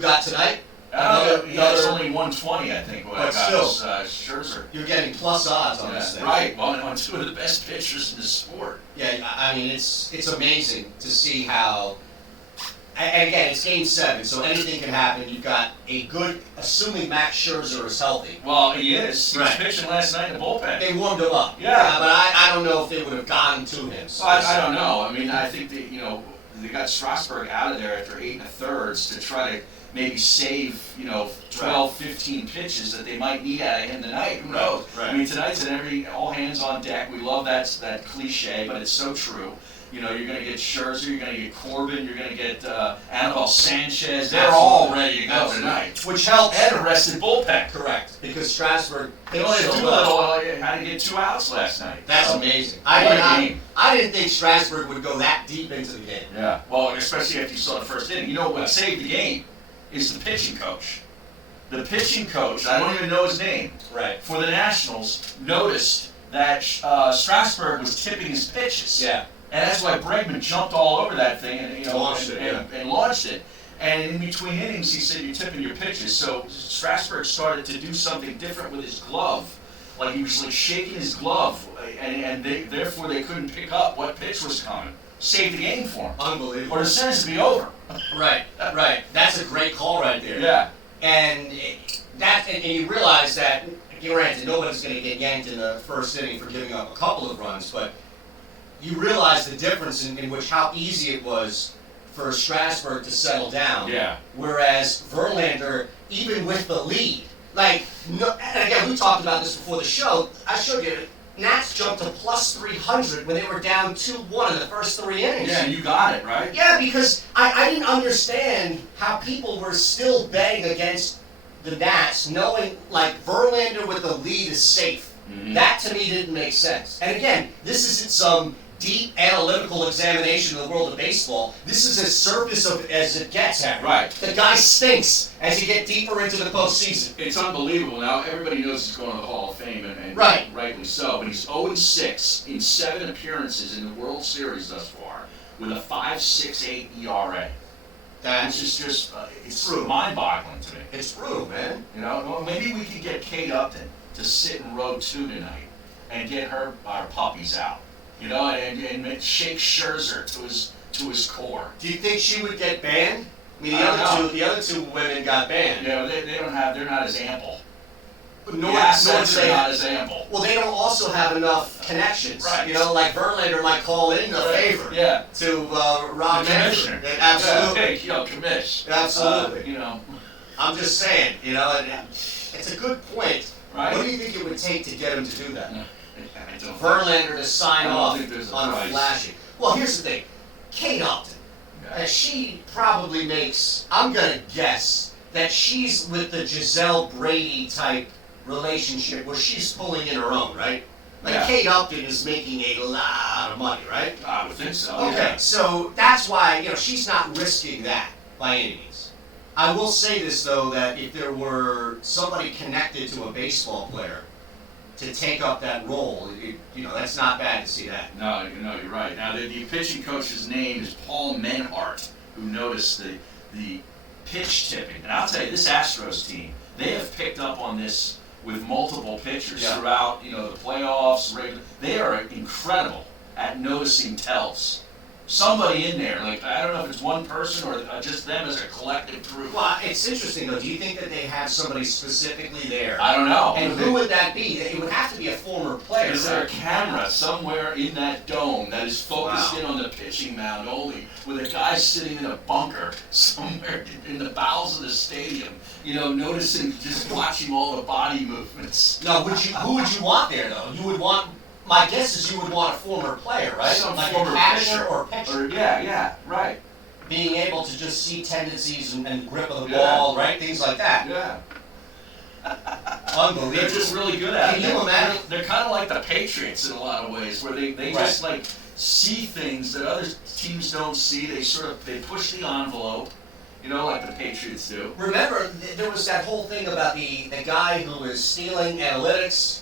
got tonight. It's only 120, I think. But still, Scherzer. You're getting plus odds on this thing. Right, on two of the best pitchers in the sport. Yeah, I mean, it's amazing to see how. And again, it's Game 7, so anything can happen. You've got a good, assuming Max Scherzer is healthy. Well, he is. He was pitching last night in the bullpen. They warmed him up. Yeah. But I don't know if they would have gotten to him. Well, I don't know. I mean, I think they got Strasburg out of there after 8 1/3 to try to maybe save, 12, 15 pitches that they might need out of him tonight. Who knows? Right. I mean, tonight's all hands on deck. We love that cliche, but it's so true. You're going to get Scherzer, you're going to get Corbin, you're going to get Anibal Sanchez. They're all ready to go tonight. Which helps. And a rested bullpen. Correct. Because Strasburg They only had to get 2 outs last night. That's amazing. I didn't think Strasburg would go that deep into the game. Yeah. Well, especially after you saw the first inning. You know what saved the game is the pitching coach. The pitching coach, I don't even know his name, for the Nationals, noticed that Strasburg was tipping his pitches. Yeah. And that's why Bregman jumped all over that thing and launched it. And in between innings, he said, "You're tipping your pitches." So Strasburg started to do something different with his glove. Like he was shaking his glove, and therefore they couldn't pick up what pitch was coming. Saved the game for him. Unbelievable. Or the series would be over. Right. That's a great call right there. Yeah. And you realize that, granted, nobody's going to get yanked in the first inning for giving up a couple of runs, but you realize the difference in how easy it was for Strasburg to settle down. Yeah. Whereas Verlander, even with the lead, and again, we talked about this before the show. I showed you, Nats jumped to plus 300 when they were down 2-1 in the first 3 innings. Yeah, you got it, right? Yeah, because I didn't understand how people were still betting against the Nats, knowing Verlander with the lead is safe. Mm-hmm. That to me didn't make sense. And again, this isn't some deep analytical examination of the world of baseball. This is as surface as it gets, Harry. Right. The guy stinks as you get deeper into the postseason. It's unbelievable. Now, everybody knows he's going to the Hall of Fame, and rightly so, but he's 0-6 in 7 appearances in the World Series thus far with a 5.68 ERA. Which is just, it's mind-boggling to me. It's brutal, man. Well, maybe we could get Kate Upton to sit in row 2 tonight and get our puppies out. And shake Scherzer to his core. Do you think she would get banned? I mean, the other two women got banned. Yeah, they're not as ample. Nor not as ample. Well, they don't also have enough connections. Right. Verlander might call in a favor. Yeah. To Rob Commissioner. Absolutely. Yeah, commish. Absolutely. I'm just saying. It's a good point. Right. What do you think it would take to get him to do that? Verlander to sign off on a flashy. Well, here's the thing. Kate Upton, she probably makes, I'm going to guess, that she's with the Giselle Brady type relationship where she's pulling in her own, right? Kate Upton is making a lot of money, right? I would think so. Okay, so that's why, she's not risking that by any means. I will say this, though, that if there were somebody connected to a baseball player to take up that role, that's not bad to see that. No, you're right. Now, the pitching coach's name is Paul Menhart, who noticed the pitch tipping. And I'll tell you, this Astros team, they have picked up on this with multiple pitchers throughout, the playoffs. They are incredible at noticing tells. Somebody in there, I don't know if it's one person or just them as a collective group. Well, it's interesting, though. Do you think that they have somebody specifically there? I don't know. And who would that be? It would have to be a former player. Is there a camera somewhere in that dome that is focused in on the pitching mound only, with a guy sitting in a bunker somewhere in the bowels of the stadium, noticing, just watching all the body movements? No, who would you want there, though? You would want... My guess is you would want a former player, right? Some like former a catcher or pitcher. Yeah, right. Being able to just see tendencies and grip of the ball, right? Things like that. Yeah. Unbelievable. They're just really good at it. Can you imagine? They're kind of like the Patriots in a lot of ways, where they just see things that other teams don't see. They push the envelope, like the Patriots do. Remember, there was that whole thing about the guy who was stealing analytics.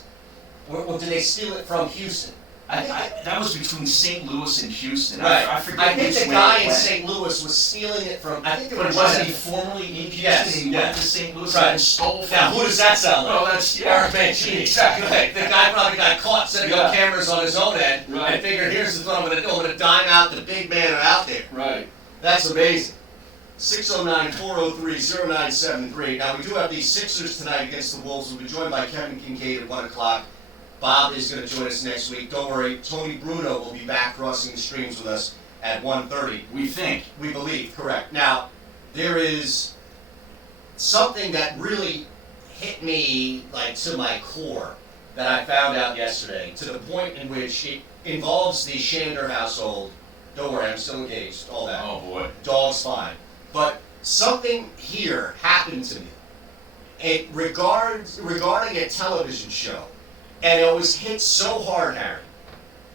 Or did they steal it from Houston? That was between St. Louis and Houston. Right. I forget I think which the way guy it in went. St. Louis was stealing it from. I think they were. But wasn't he formerly in Houston? Yes, And he went to St. Louis and stole from. Now, who does that sound like? Well, that's Eric Mancini. Exactly. Right. The guy probably got caught setting up cameras on his own end and figured, here's what I'm going to do. I'm going to dime out the big man out there. Right. That's amazing. 609-403-0973. Now, we do have the Sixers tonight against the Wolves. We'll be joined by Kevin Kincaid at 1 o'clock. Bob is going to join us next week. Don't worry, Tony Bruno will be back crossing the streams with us at 1:30. We think. We believe, correct. Now, there is something that really hit me like to my core that I found out yesterday, to the point in which it involves the Shander household. Don't worry, I'm still engaged, all that. Oh boy. Dog's fine. But something here happened to me. Regarding a television show. And it was hit so hard, Harry,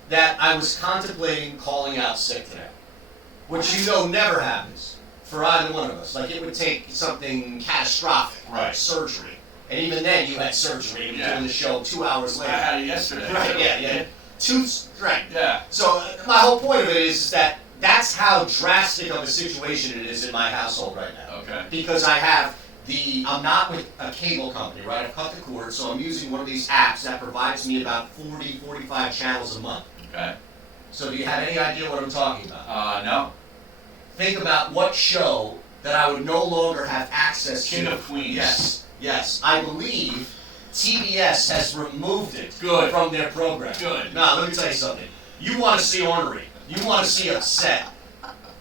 that I was contemplating calling out sick today. Which you know never happens for either one of us. Like it would take something catastrophic, like surgery. And even then you had surgery and doing the show 2 hours later. I had it yesterday. Right, yeah. Tooth strength. Yeah. So my whole point of it is that that's how drastic of a situation it is in my household right now. Okay. Because I'm not with a cable company, right? I've cut the cord, so I'm using one of these apps that provides me about 40, 45 channels a month. Okay. So do you have any idea what I'm talking about? No. Think about what show that I would no longer have access to. King of Queens. Yes. I believe TBS has removed it from their program. Good. Now, let me tell you something. You want to see ornery. You want to see upset.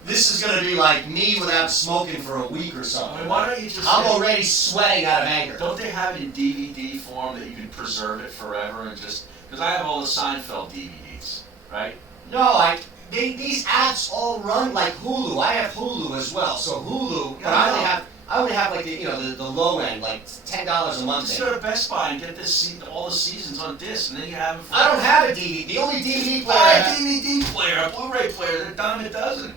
This is going to be like me without smoking for a week or something. I mean, why don't you just... I'm already sweating out of anger. Don't they have it in DVD form that you can preserve it forever and just... Because I have all the Seinfeld DVDs, right? No, these apps all run like Hulu. I have Hulu as well. So Hulu, but I only have like the low end, like $10 a month. Just go to Best Buy and get all the seasons on disc, and then you have them for... I don't have a DVD. The only DVD player Buy a DVD player, a Blu-ray player. They're a dime a dozen.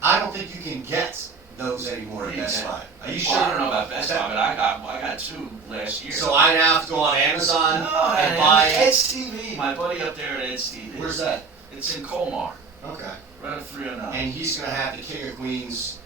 I don't think you can get those anymore at Best Buy. Are you sure? I don't know about Best Buy, but I got 2 last year. So I now have to go on Amazon and buy Ed's TV. My buddy up there at Ed's TV. Where's that? It's in Colmar. Okay. Right up 309. And he's gonna have the King of Queens.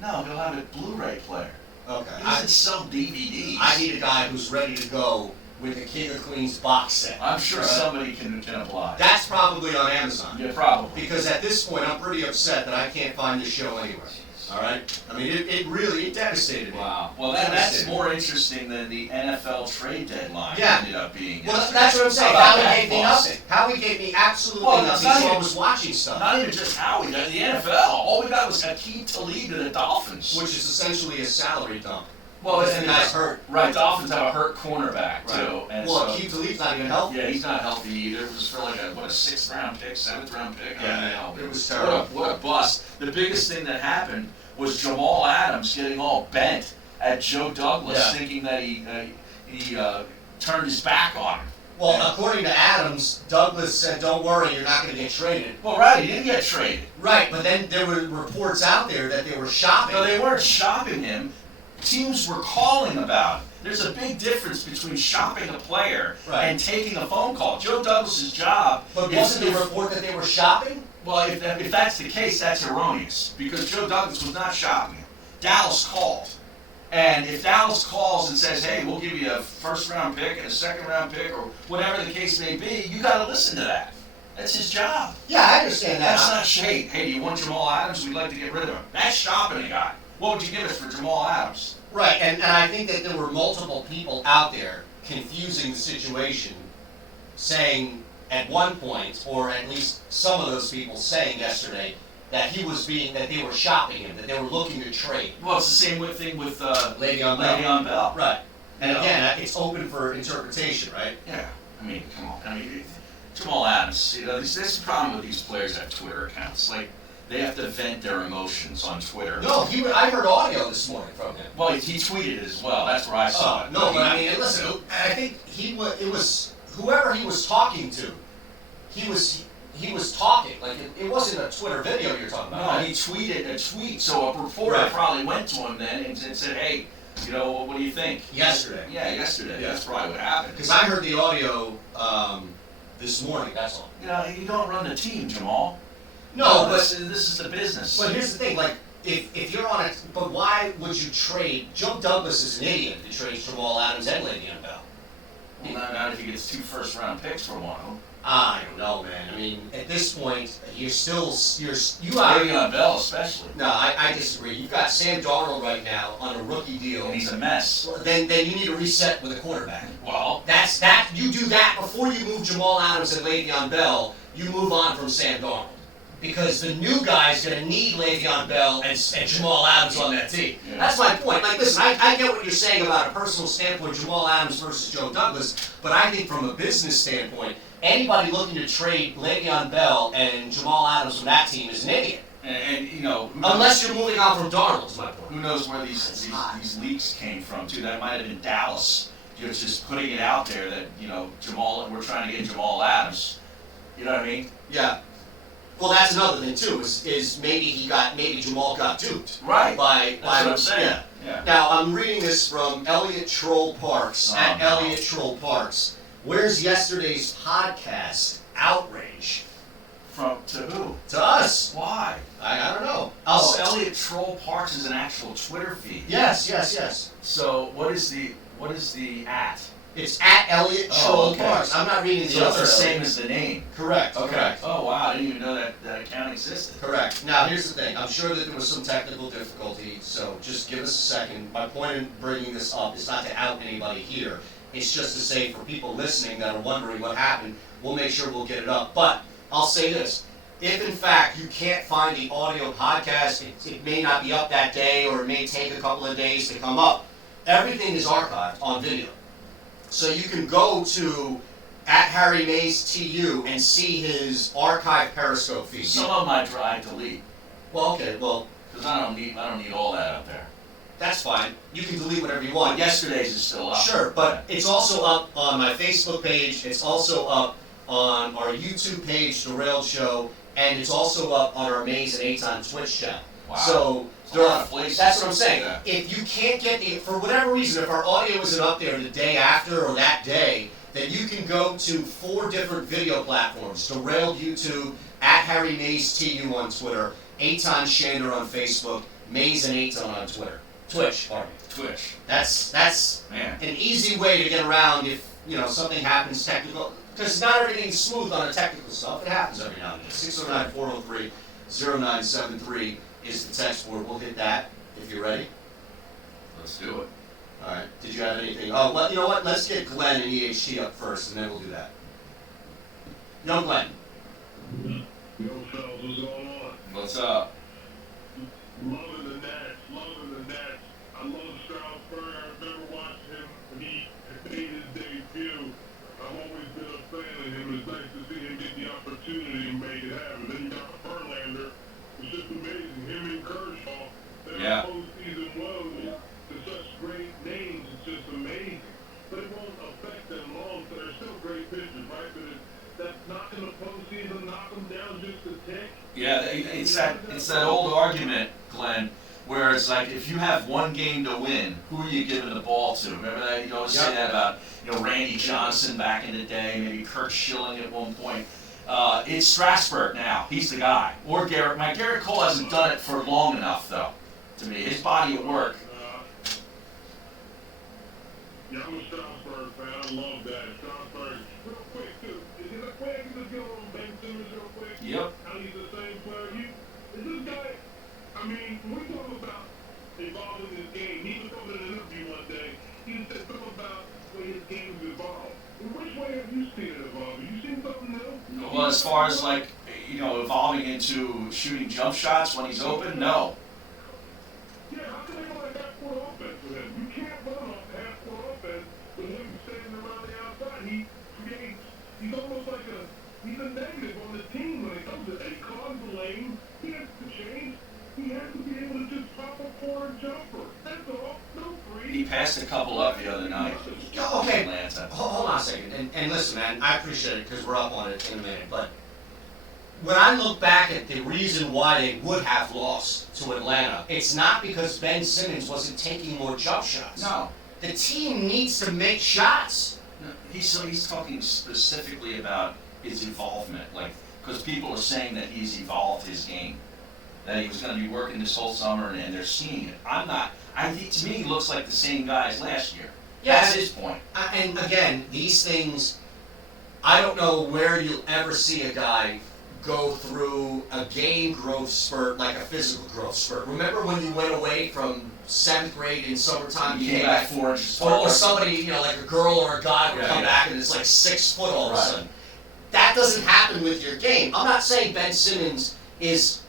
No, he'll have a Blu-ray player. Okay. He doesn't sell DVDs. I need a guy who's ready to go with the King of Queens box set. I'm sure somebody can apply. That's probably on Amazon. Yeah, probably. Because at this point, I'm pretty upset that I can't find the show anywhere. All right? I mean, it really devastated me. Wow. Well, that's more interesting than the NFL trade deadline ended up being. Well, that's what I'm saying. Howie gave me nothing. Howie gave me absolutely nothing, so I was watching stuff. Not even just Howie. The NFL. All we got was Akeem Talib to the Dolphins. Which is essentially a salary dump. Well, the guy's hurt. Right, Dolphins have a hurt cornerback, too. And well, Akeem Talib's not even healthy. Yeah, he's not healthy either. It was for like a 6th round pick, 7th round pick. Yeah, it was terrible. What a bust. The biggest thing that happened was Jamal Adams getting all bent at Joe Douglas, thinking that he turned his back on him. Well, according to Adams, Douglas said, don't worry, you're not going to get traded. Well, right, he didn't get traded. Right, but then there were reports out there that they were shopping him. No, they weren't shopping him. Teams were calling about it. There's a big difference between shopping a player and taking a phone call. Joe Douglas's job... But wasn't the report that they were shopping? Well, if that's the case, that's erroneous. Because Joe Douglas was not shopping him. Dallas called. And if Dallas calls and says, hey, we'll give you a 1st round pick and a 2nd round pick, or whatever the case may be, you got to listen to that. That's his job. Yeah, I understand that. That's not shade. Hey, do you want Jamal Adams? We'd like to get rid of him. That's shopping a guy. What would you give us for Jamal Adams? Right, and I think that there were multiple people out there confusing the situation, saying at one point, or at least some of those people saying yesterday, that they were shopping him, that they were looking to trade. Well, it's the same thing with Le'Veon Bell. Right. And again, it's open for interpretation, right? Yeah. I mean, come on. Jamal Adams, this is the problem with these players that have Twitter accounts. Like, they have to vent their emotions on Twitter. No, I heard audio this morning from him. Well, he tweeted it as well. That's where I saw it. No, but I mean, listen, I think it was whoever he was talking to. He was talking, like it wasn't a Twitter video you're talking about. No, he tweeted a tweet, so a reporter probably went to him then and said, hey, what do you think? Yesterday. Yeah, yesterday. Yeah. That's probably what happened. Because I heard the audio this morning, that's all. You know, you don't run the team, Jamal. No, but this is the business. But here's the thing, like, if you're on it, but why would you trade? Joe Douglas is an idiot who trades Jamal Adams and Le'Veon Bell. Well, not if he gets 2 first-round picks for one of them. I don't know, man. I mean, at this point, you are. Le'Veon Bell, especially. No, I disagree. You've got Sam Darnold right now on a rookie deal. And he's a mess. Well, then you need to reset with a quarterback. Well, that's that. You do that before you move Jamal Adams and Le'Veon Bell. You move on from Sam Darnold. Because the new guy's going to need Le'Veon Bell and Jamal Adams on that team. Yeah. That's my point. Like, listen, I get what you're saying about a personal standpoint, Jamal Adams versus Joe Douglas, but I think from a business standpoint, anybody looking to trade Le'Veon Bell and Jamal Adams from that team is an idiot. And you know, unless you're moving on from Darnold, is my point. Who knows where these leaks came from, too? That might have been Dallas. You're just putting it out there that, you know, we're trying to get Jamal Adams. You know what I mean? Yeah. Well, that's another thing too. Is maybe Jamal got duped. Right. By what I'm saying. Yeah. Now I'm reading this from Elliot Troll Parks at Elliot Troll Parks. Where's yesterday's podcast outrage? To who? To us. Why? I don't know. Elliot Troll Parks is an actual Twitter feed. Yes. So what is the at? It's at Elliot Troll Parks. I'm not reading the other. So it's the same as the name. Correct. Correct. Oh wow, I didn't even know that account existed. Correct. Now here's the thing. I'm sure that there was some technical difficulty, so just give us a second. My point in bringing this up is not to out anybody here. It's just to say for people listening that are wondering what happened, we'll make sure we'll get it up. But I'll say this. If in fact you can't find the audio podcast, it may not be up that day or it may take a couple of days to come up. Everything is archived on video. So you can go to @HarryMaysTU and see his archive Periscope feed. Some of them I try to delete. Well, okay, because I don't need all that up there. That's fine. You can delete whatever you want. Yesterday's is still up. Sure, but it's also up on my Facebook page. It's also up on our YouTube page, Derailed Show, and it's also up on our Mays and Eitan Twitch channel. Wow. So that's what I'm saying. Yeah. If you can't get for whatever reason, if our audio isn't up there the day after or that day, then you can go to 4 different video platforms: Derailed YouTube, @HarryMaysTU on Twitter, Eitan Shander on Facebook, Mays and Eitan on Twitter. Twitch. That's Man. An easy way to get around if something happens technical. Because not everything's smooth on the technical stuff. It happens every now and then. 609-403-0973 is the text board. We'll hit that if you're ready. Let's do it. All right. Did you have anything? Oh, well, you know what? Let's get Glenn and EHT up first, and then we'll do that. Young Glenn. Yo, fellas, what's going on? What's up? Loving the Nats. I love Strasburg. I remember watching him when he made his debut. I've always been a fan of him. It's nice to see him get the opportunity to make it happen. Then you got Verlander. It's just amazing. Him and Kershaw, their postseason woes to such great names. It's just amazing. But it won't affect them long, so they're still great pitchers, right? But that's not in the postseason, knock them down just a tick. Yeah, it's that old argument, Glenn, where it's like if you have one game to win, who are you giving the ball to? Remember that? You always say that about Randy Johnson back in the day, maybe Kurt Schilling at one point. It's Strasburg now. He's the guy. Or Garrett. Garrett Cole hasn't done it for long enough, though, to me. His body of work. Yeah, I'm a Strasburg fan. I love that. Strasburg. Real quick, too. Is it a quick? Just go on Ben Simmons real quick. Yep. How he's the same player. Is this guy, I mean, when we talk about evolving his game, he was on an interview one day. He said something about the way his game's evolved. In which way have you seen it evolve? Have you seen something new? Well, as far as evolving into shooting jump shots when he's open, no. Yeah, how can they run a half-court offense with him? You can't run a half-court offense with him standing around the outside. He's almost like he's a negative on the team when it comes to that. He clogs the lane. He has to change. He has to be able to just pop a corner jumper. That's all. No free. He passed a couple up the other night. Okay. Atlanta. Hold on a second. And listen, man, I appreciate it because we're up on it in a minute. But when I look back at the reason why they would have lost to Atlanta, it's not because Ben Simmons wasn't taking more jump shots. No. The team needs to make shots. No, he's talking specifically about his involvement, like, because people are saying that he's evolved his game, that he was going to be working this whole summer, and they're seeing it. I think, to me, he looks like the same guy as last year. Yes. That's his point. And again, these things, I don't know where you'll ever see a guy go through a game growth spurt like a physical growth spurt. Remember when you went away from 7th grade in summertime? You came back 4 inches or somebody, like a girl or a guy would come back and it's like 6 foot all of a sudden. That doesn't happen with your game. I'm not saying Ben Simmons is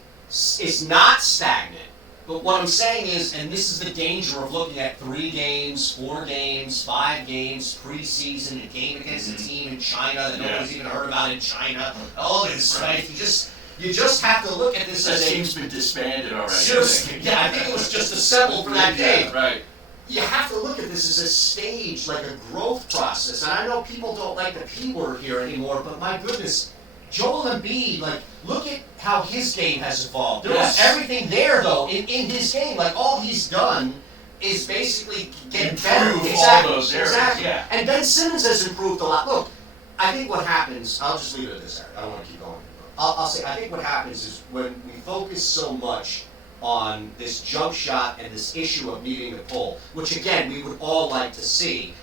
not stagnant. But what I'm saying is, and this is the danger of looking at 3 games, 4 games, 5 games, preseason, a game against a team in China that nobody's even heard about in China. All this, right? You just have to look at this as that team's been disbanded already. Seriously, yeah, I think it was just assembled for that game. Right. You have to look at this as a stage, like a growth process. And I know people don't like the P word here anymore, but my goodness, Joel Embiid, look at how his game has evolved. There was everything there, though, in his game. All he's done is basically get better. All those areas. Exactly. Yeah. And Ben Simmons has improved a lot. Look, I think what happens, I'll just leave it at this, Eric. I don't want to keep going. I'll say, I think what happens is when we focus so much on this jump shot and this issue of needing to pull, which, again, we would all like to see,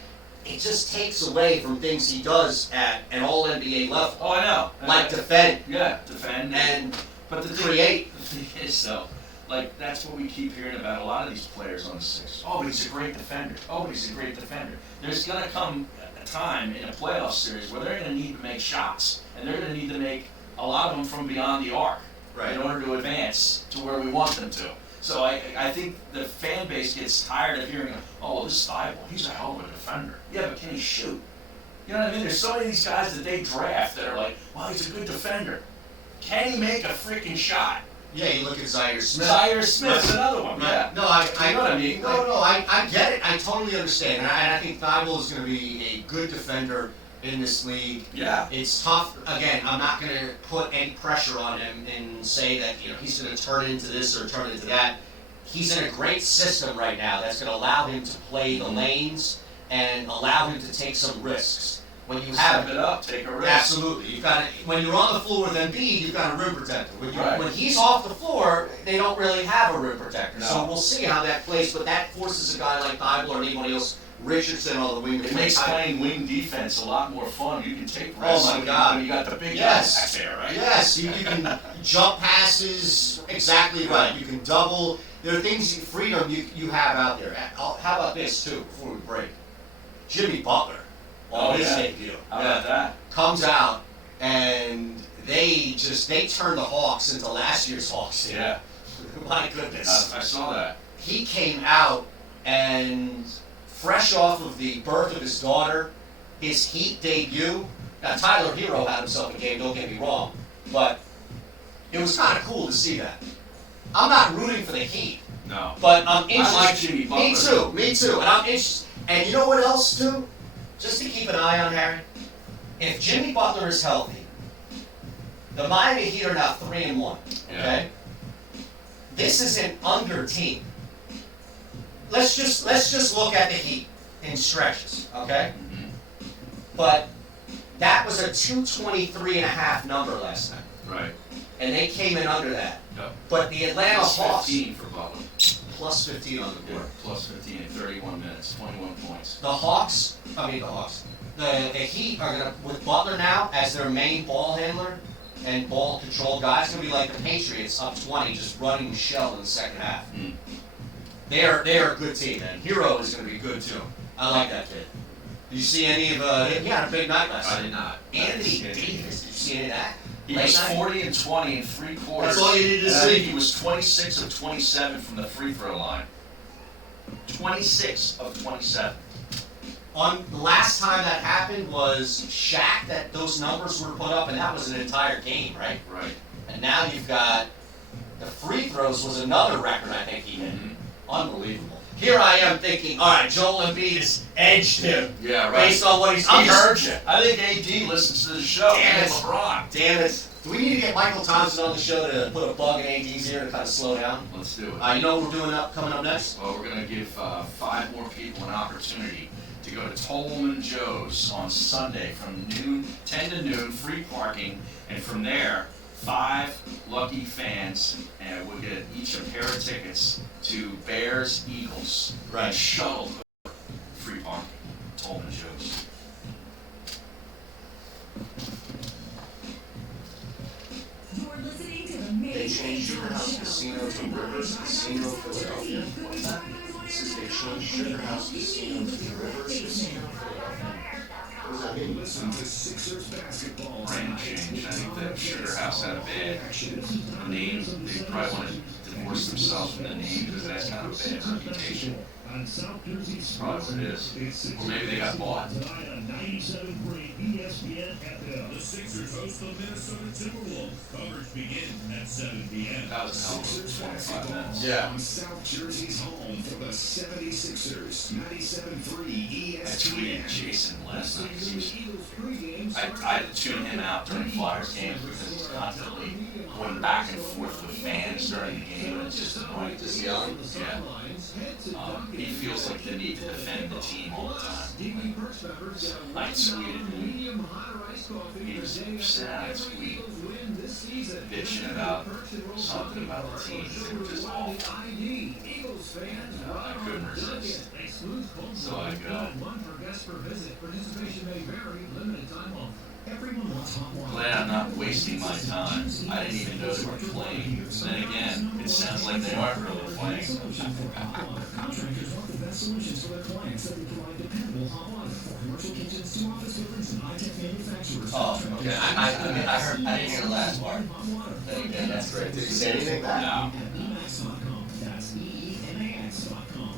it just takes away from things he does at an all-NBA level. Oh, I know. Like defend. Yeah, defend. But the create. Thing is, though, that's what we keep hearing about a lot of these players on the Sixers. Oh, but he's a great defender. Oh, but he's a great defender. There's going to come a time in a playoff series where they're going to need to make shots, and they're going to need to make a lot of them from beyond the arc in order to advance to where we want them to. So I think the fan base gets tired of hearing, oh, well, this is Thibault, he's a hell of a defender. Yeah, but can he shoot? You know what I mean? There's so many of these guys that they draft that are like, well, he's a good defender. Can he make a freaking shot? Yeah, you look at Zaire Smith. Zaire Smith's another one. Right. Yeah. No, I know what I mean. I get it. I totally understand. And I think Thibault is going to be a good defender in this league. Yeah. It's tough. Again, I'm not going to put any pressure on him and say that he's going to turn into this or turn into that. He's in a great system right now that's going to allow him to play the lanes and allow him to take some risks. When you step it up, take a risk. Absolutely. You've got when you're on the floor with Embiid, you've got a rim protector. When he's off the floor, they don't really have a rim protector. No. So we'll see how that plays. But that forces a guy like Thibault or anybody else, Richardson on the wing. It makes playing wing defense a lot more fun. You can take risks. Oh my God! When you got the big guys back there, right? Yes, you can jump passes. Exactly right. You can double. There are things, freedom you have out there. How about this too? Before we break, Jimmy Butler. His debut. How about that? Comes out and they turned the Hawks into last year's Hawks team. Yeah. My goodness. I saw that. He came out and fresh off of the birth of his daughter, his Heat debut. Now Tyler Hero had himself a game, don't get me wrong, but it was kind of cool to see that. I'm not rooting for the Heat. No. But I'm interested. I like Jimmy Butler. Me too. And I'm interested. And you know what else too? Just to keep an eye on, Harry, if Jimmy Butler is healthy, the Miami Heat are now 3-1. Okay, this is an under team. Let's just look at the Heat in stretches. Okay, but that was a 223.5 number last night. Right. And they came in under that. Yep. But the Atlanta Hawks. 15 for Butler. Plus 15 on the board. Yeah, plus 15 in 31 minutes, 21 points. The Heat are going to, with Butler now as their main ball handler and ball control guy, it's going to be like the Patriots up 20, just running the shell in the second half. They are a good team, and Hero is going to be good too. I like that kid. Did you see any of, he had a big night last night. I did not. Anthony Davis, did you see any of that? He was 40 and 20 in 3 quarters. That's all you need to see. He was 26 of 27 from the free throw line. 26 of 27. On the last time that happened was Shaq that those numbers were put up, and that was an entire game, right? Right. And now you've got the free throws was another record I think he hit. Unbelievable. here I am thinking, all right, Joel Embiid has edged him. Yeah, right. Based on what he's. He heard you. I think AD listens to the show. Damn it. LeBron. Damn it. Do we need to get Michael Thompson on the show to put a bug in AD's ear to kind of slow down? Let's do it. You know what we're doing coming up next? Well, we're going to give 5 more people an opportunity to go to Tolman Joe's on Sunday from 10 to noon, free parking, and from there, 5 lucky fans, and we'll get each a pair of tickets to Bears Eagles. Right. Shuttled over, free parking, Tolman Joe's. You're listening to the They changed Sugar House Casino to Rivers Casino Philadelphia. What's that? It says they changed Sugar House Casino to Rivers Casino Philadelphia. What does that mean? Listen to Sixers basketball. Brand change. I think that Sugar House had a bad name. They probably want to divorce themselves from the name because that's kind of a bad reputation. On South Jersey's That's probably what it is. Or maybe they got bought. Tonight on 97.3 ESPN FM. The Sixers host the Minnesota Timberwolves. Coverage begins at 7 p.m. That was a hell of a 25 minutes. Yeah. On South Jersey's home for the 76ers. 97.3 I ESPN. tweeted Jason last night because he was. Eagles pregame I had to tune him out during Flyers games because he's constantly going back and forth with fans during the game, and it's just annoying to see. Young? Yeah. He feels like the need to defend the team all the time. I tweeted him. He was sent out a tweet bitching about something about the team. They were just awful. I couldn't resist. So I go. Glad I'm not wasting my time. I didn't even know they were playing. Then again, it sounds like they aren't really playing. Contractors want the best solutions for their clients that will provide dependable hot water for commercial kitchens to office buildings and high-tech manufacturers. Oh, okay. I heard. I didn't hear the last part. Okay, that's great. Did you say anything back? No. At emax.com. That's EEMAX.com.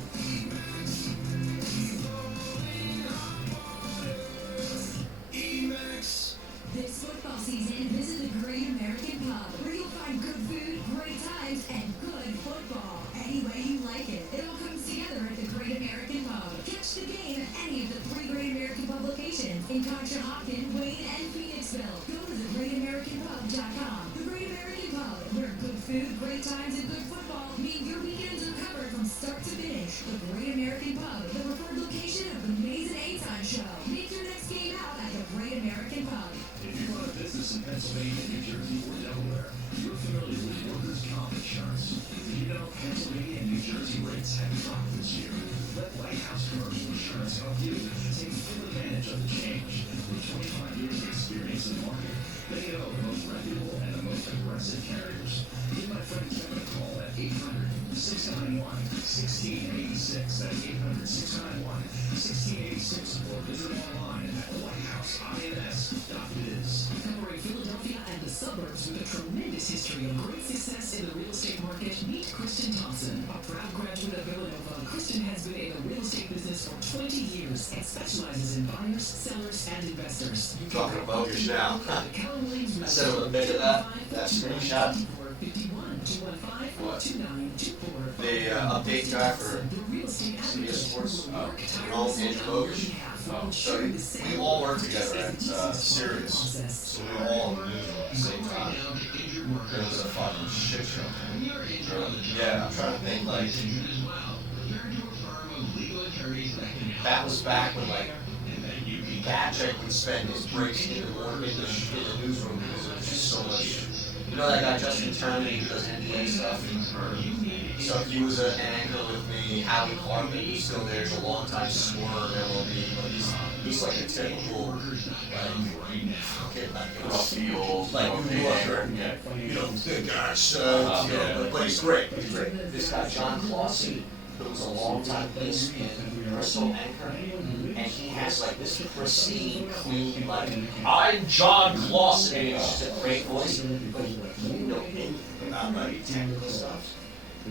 This football season, visit the Great American Pub, where you'll find good food, great times, and good football. Any way you like it. It all comes together at the Great American Pub. Catch the game at any of the 3 Great American Pub locations in Conshohocken, Wayne, and Phoenixville. Go to thegreatamericanpub.com. The Great American Pub, where good food, great times, and good football mean your weekends are covered from start to finish. The Great American Pub, the preferred location of the Mays and A-Time Show. Make your next game out at the Great American Pub. If you run a business in Pennsylvania, New Jersey, or Delaware, you're familiar with workers' comp insurance. Did you know Pennsylvania and New Jersey rates have dropped this year? Let Lighthouse Commercial Insurance help you take full advantage of the change. With 25 years of experience in the market, they know the most reputable and the most aggressive carriers. Give my friend Kevin a call at 800-691-1686. That's 800-691-1686. Or visit online at lighthouse.ins.biz. Covering Philadelphia and the suburbs with a tremendous history of great success in the real estate market, meet Kristen Thompson. A proud graduate of Villanova, Kristen has been in the real estate business for 20 years and specializes in buyers, sellers, and investors. You're talking about yours now. The Keller Williams I said a little bit of that screenshot. 51-215-2924. The update guy for CBS Sports, Ronald Andrew Bogish. So we all work together at Sirius. So we were all in the news at the same time. It was a fucking shit show. Yeah, I'm trying to think, like, that was back when, like, Patrick would spend his breaks in the newsroom because there was just so much. You know that guy Justin Turner, who does NBA stuff? So he was an anchor with me. Howie Clarkman, he's still there. He's a long-time scorer in MLB, but he's like a typical, like New Yorker, you know, good guy. So, but he's great. He's great. This guy John Clausen, who was a long-time ESPN personal anchor, and he has like this pristine, clean, like, I'm John Clausen, and it's just a great voice, but you know anything about like technical stuff.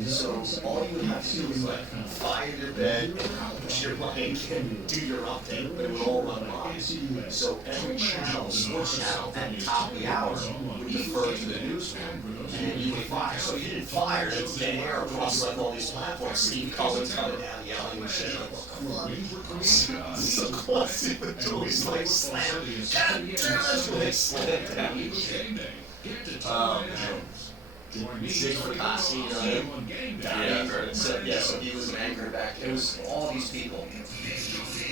So all you would have to do is like fire your bed, push your mic, and do your update, but it would all run live. So every channel, sports channel, at the top of the hour would defer to the newsroom, and then you would fire. So if you didn't fire, it was dead air across like all these platforms. Steve Cullen's coming down yelling and shit. Like, what the fuck? So close, even Joey's like slam. God damn it! Like slam down. Oh man. Zig Fracassi, you know him? Yeah, I've heard it. So he was an anchor back there. It was all these people.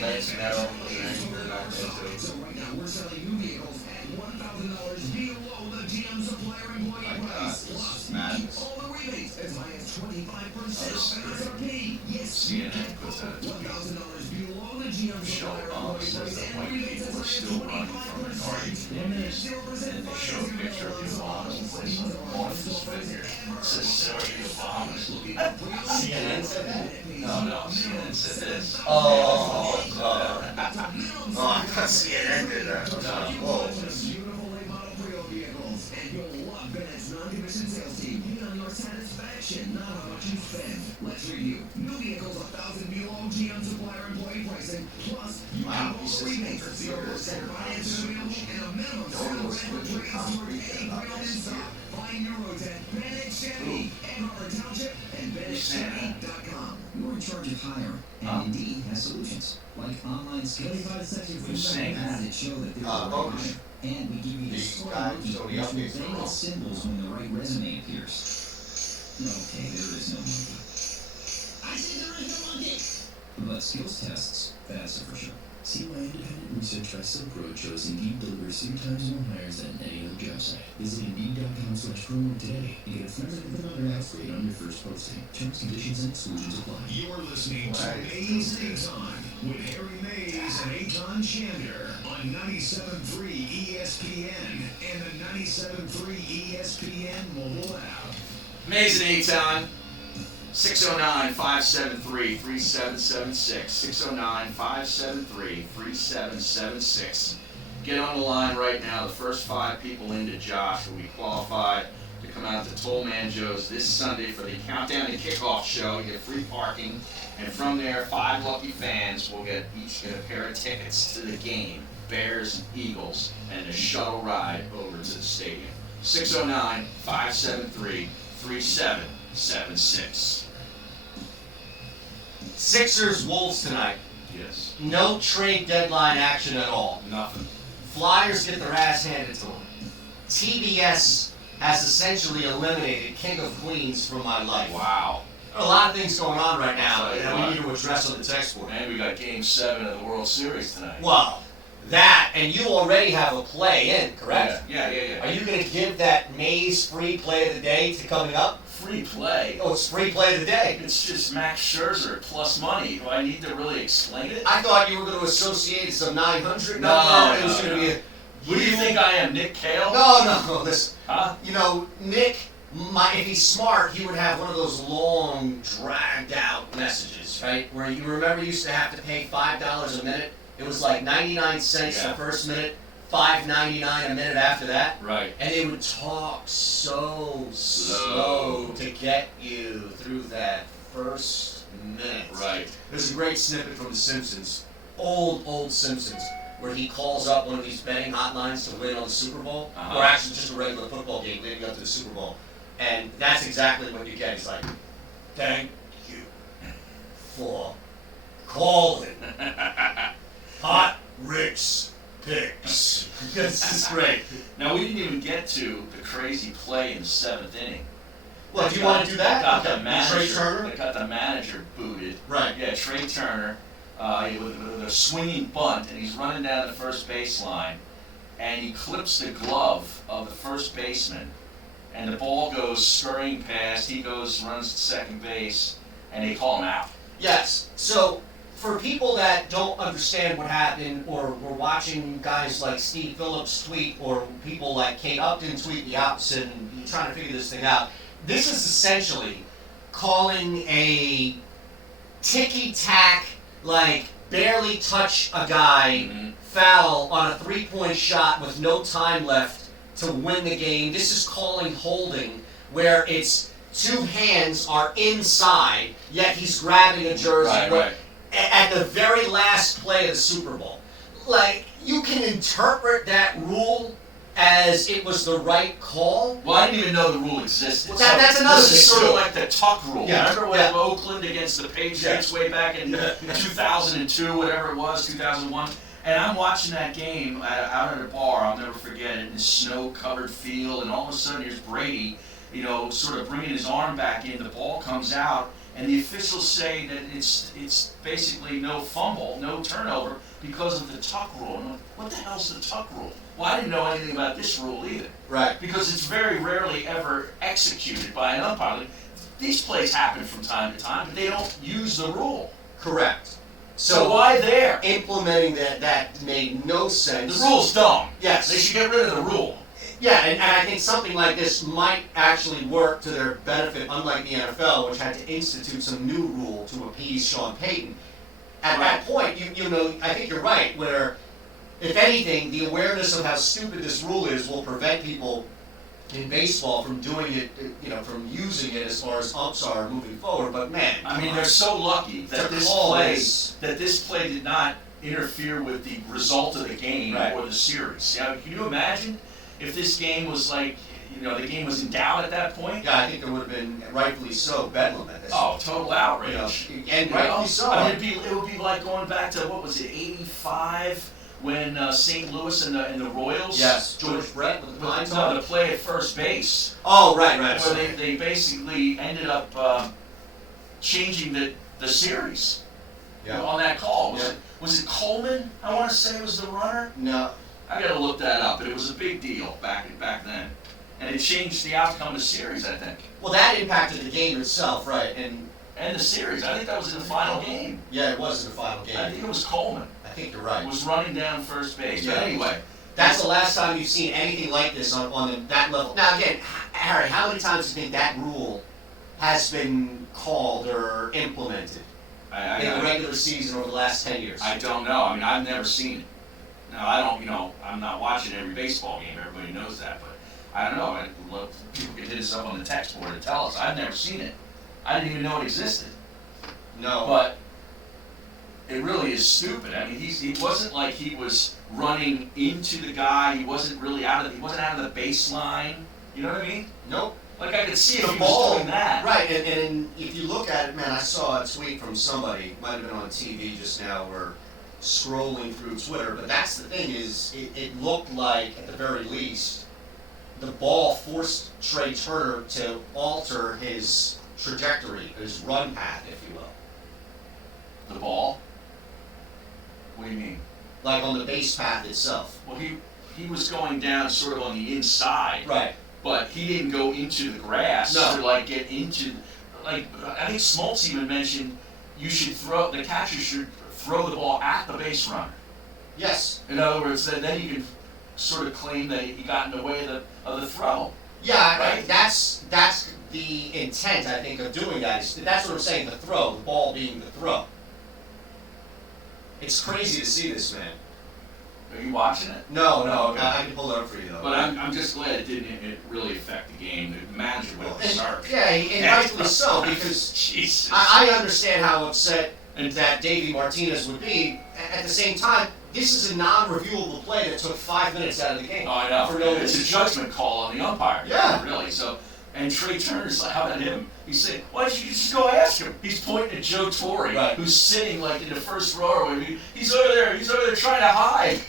Lance Meadow was an anchor back there too. So right now we're selling new vehicles at $1,000 below the GM supplier employee price. Plus, madness. all the rebates as high as 25% off MSRP. Yes, CNN puts out a tweet. $1,000 below the GM supplier employee price Says that and white rebates people as are high as still running from the party. 25%. And they show a picture of the Obama and place on his figure. It says Sergio Obama's looking. CNN said that? No, CNN said this. Oh, God. Oh, I thought CNN did that. I was like, whoa. Beautiful late model pre-owned vehicles, and you'll love Bennett's non-commissioned sales team. Lean on your satisfaction, not how much you spend. Let's review. New vehicles 1,000 below GM supplier employee pricing. Plus, you have all the rebates, 0% financing available, and a minimum $7,000 for trades toward any pre-owned in stock. Find your roads at Bennett Chevy, Egg Harbor Township, and BennettChevy.com. You're in charge of hire, and Indeed has solutions like online skills. 25 sections Who's saying that? that show that they're Bogus. and we give you the The score guy rookie, who's only which updates will the bang wrong. symbols when the right resume appears. Okay, there is no monkey. I said there is no monkey. But skills tests, faster for sure. See why independent research by Silk Road shows Indeed delivers 3 times more hires than any other job site. Visit Indeed.com/promo today and get a $500 upgrade on your first posting. Terms, conditions, and exclusions apply. You're listening to Mays Eitan with Harry Mays and Eitan Shander on 97.3 ESPN and the 97.3 ESPN mobile app. Amazing Eitan. 609-573-3776. 609-573-3776. Get on the line right now. The first 5 people into Josh will be qualified to come out to Tollman Joe's this Sunday for the Countdown to Kickoff show. You get free parking. And from there, 5 lucky fans will each get a pair of tickets to the game. Bears, Eagles, and a shuttle ride over to the stadium. 609-573-3776. Sixers Wolves tonight. Yes. No trade deadline action at all. Nothing. Flyers get their ass handed to them. TBS has essentially eliminated King of Queens from my life. Wow. There are a lot of things going on right now I'll tell you that we what. need to address on the text board. And we got Game 7 of the World Series tonight. Well, that, and you already have a play in, correct? Yeah. Are you going to give that Mays free play of the day to coming up? Free play. Oh, it's free play of the day. It's just Max Scherzer plus money. Do I need to really explain it? I thought you were going to associate some 900 No, number. It was no, going to no. be a... Who do you think I am, Nick Cale? No, listen. Huh? You know, Nick, if he's smart, he would have one of those long, dragged-out messages, right? Where you remember you used to have to pay $5 a minute? It was like 99 cents the first minute, $5.99 a minute after that. Right. And they would talk so slow to get you through that first minute. Right. There's a great snippet from The Simpsons, old Simpsons, where he calls up one of these betting hotlines to win on the Super Bowl, or actually just a regular football game leading up to the Super Bowl. And that's exactly what you get. He's like, thank you for calling Hot Rick's Picks. This is great. Now, we didn't even get to the crazy play in the 7th inning. Well, do you want to do that? Got Okay. the manager, Trey Turner? They got the manager booted. Right. Yeah, Trey Turner with a swinging bunt, and he's running down the first baseline, and he clips the glove of the first baseman, and the ball goes scurrying past. He runs to second base, and they call him out. Yes. So, for people that don't understand what happened, or were watching guys like Steve Phillips tweet, or people like Kate Upton tweet the opposite, and trying to figure this thing out, this is essentially calling a ticky-tack, like barely touch a guy foul on a 3-point shot with no time left to win the game. This is calling holding, where it's two hands are inside, yet he's grabbing a jersey Right. at the very last play of the Super Bowl. Like, you can interpret that rule as it was the right call. Well, I didn't even know the rule existed. Well, that's another This is thing, sort of too. like the tuck rule. Yeah, Remember when yeah. Oakland against the Patriots way back in 2002, whatever it was, 2001? And I'm watching that game out at a bar, I'll never forget it, in this snow-covered field, and all of a sudden here's Brady, sort of bringing his arm back in, the ball comes out, and the officials say that it's basically no fumble, no turnover, because of the tuck rule. And I'm like, what the hell's the tuck rule? Well, I didn't know anything about this rule either. Right. Because it's very rarely ever executed by an umpire. Like, these plays happen from time to time, but they don't use the rule. Correct. So why there? Implementing that made no sense. The rule's dumb. Yes. They should get rid of the rule. Yeah, and I think something like this might actually work to their benefit, unlike the NFL, which had to institute some new rule to appease Sean Payton. At that point, I think you're right, where, if anything, the awareness of how stupid this rule is will prevent people in baseball from doing it, from using it as far as umps are moving forward. But man, I mean, they're so lucky that this play did not interfere with the result of the game or the series. Can you imagine if this game was like, the game was in doubt at that point? Yeah, I think there would have been, rightfully so, bedlam at this point. Total outrage. And rightfully so. I mean, it would be like going back to, what was it, 85? When St. Louis and the Royals, George Brett with the pine the play at first base. Oh, right. Where they basically ended up changing the series on that call. Was it Coleman? I want to say was the runner. No, I got to look that up. But it was a big deal back then, and it changed the outcome of the series, I think. Well, that impacted the game itself, right? And the series. I think that was in the final game. Yeah, it was in the final game. I think it was Coleman. I think you're right. Was running down first base. But anyway. That's the last time you've seen anything like this on that level. Now, again, Harry, how many times do you think that rule has been called or implemented in the regular season over the last 10 years? I don't know. I mean, I've never seen it. Now, I don't, I'm not watching every baseball game. Everybody knows that. But I don't know. People can hit us up on the text board and tell us. I've never seen it. I didn't even know it existed. No. But it really is stupid. I mean, he wasn't like he was running into the guy. He wasn't really out of the baseline. You know what I mean? Nope. Like I could see if he was doing that. Right, and if you look at it, man, I saw a tweet from somebody, might have been on TV just now, or scrolling through Twitter, but that's the thing is, it looked like, at the very least, the ball forced Trey Turner to alter his trajectory, his run path, if you will. The ball? What do you mean? Like on the base path itself. Well, he was going down sort of on the inside. Right. But he didn't go into the grass to get into, I think Smoltz even mentioned the catcher should throw the ball at the base runner. Yes. In other words, then you can sort of claim that he got in the way of the throw. Yeah, right? That's the intent, I think, of doing that. That's what I'm saying, the throw, the ball being the throw. It's crazy to see this, man. Are you watching it? No, I can pull it up for you, though. But I'm just glad it didn't really affect the game. The manager went berserk. Yeah, and rightfully so, because Jesus. I understand how upset that Davey Martinez would be. At the same time, this is a non-reviewable play that took 5 minutes out of the game. Oh, I know. For no It's a reason. judgment call on the umpire. Yeah. Really. So, and Trey Turner's like, how about him? He's saying, why don't you just go ask him? He's pointing at Joe Torre, who's sitting like in the first row. He's over there trying to hide.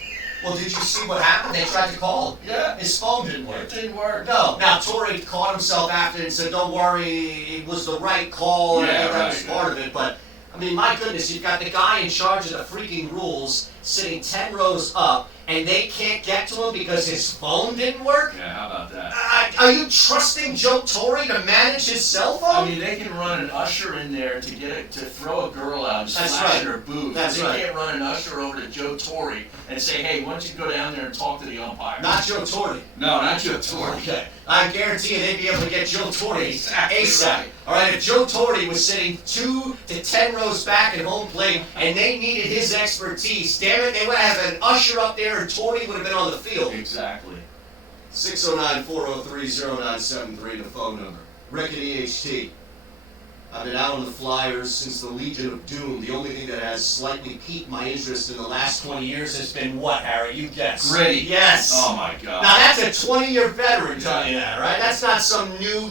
Well, did you see what happened? They tried to call him. Yeah. His phone didn't work. It didn't work. No. Now, Torre caught himself after and said, don't worry, it was the right call, and that was part of it. But, I mean, my goodness, you've got the guy in charge of the freaking rules sitting 10 rows up, and they can't get to him because his phone didn't work? Yeah, how about that? Are you trusting Joe Torre to manage his cell phone? I mean, they can run an usher in there to throw a girl out and That's splash right. in her booth. That's they right. can't run an usher over to Joe Torre and say, hey, why don't you go down there and talk to the umpire? Not Joe Torre. No, not Joe Torre. Okay. I guarantee you they'd be able to get Joe Torre Exactly ASAP. right. All right, if Joe Torre was sitting 2 to 10 rows back at home plate and they needed his expertise, damn it, they would have an usher up there and Torre would have been on the field. Exactly. 609-403-0973, the phone number. Rick and EHT. I've been out on the Flyers since the Legion of Doom. The only thing that has slightly piqued my interest in the last 20 years has been what, Harry? You guess. Gritty. Yes. Oh my God. Now that's a 20-year veteran telling you that, right? That's not some new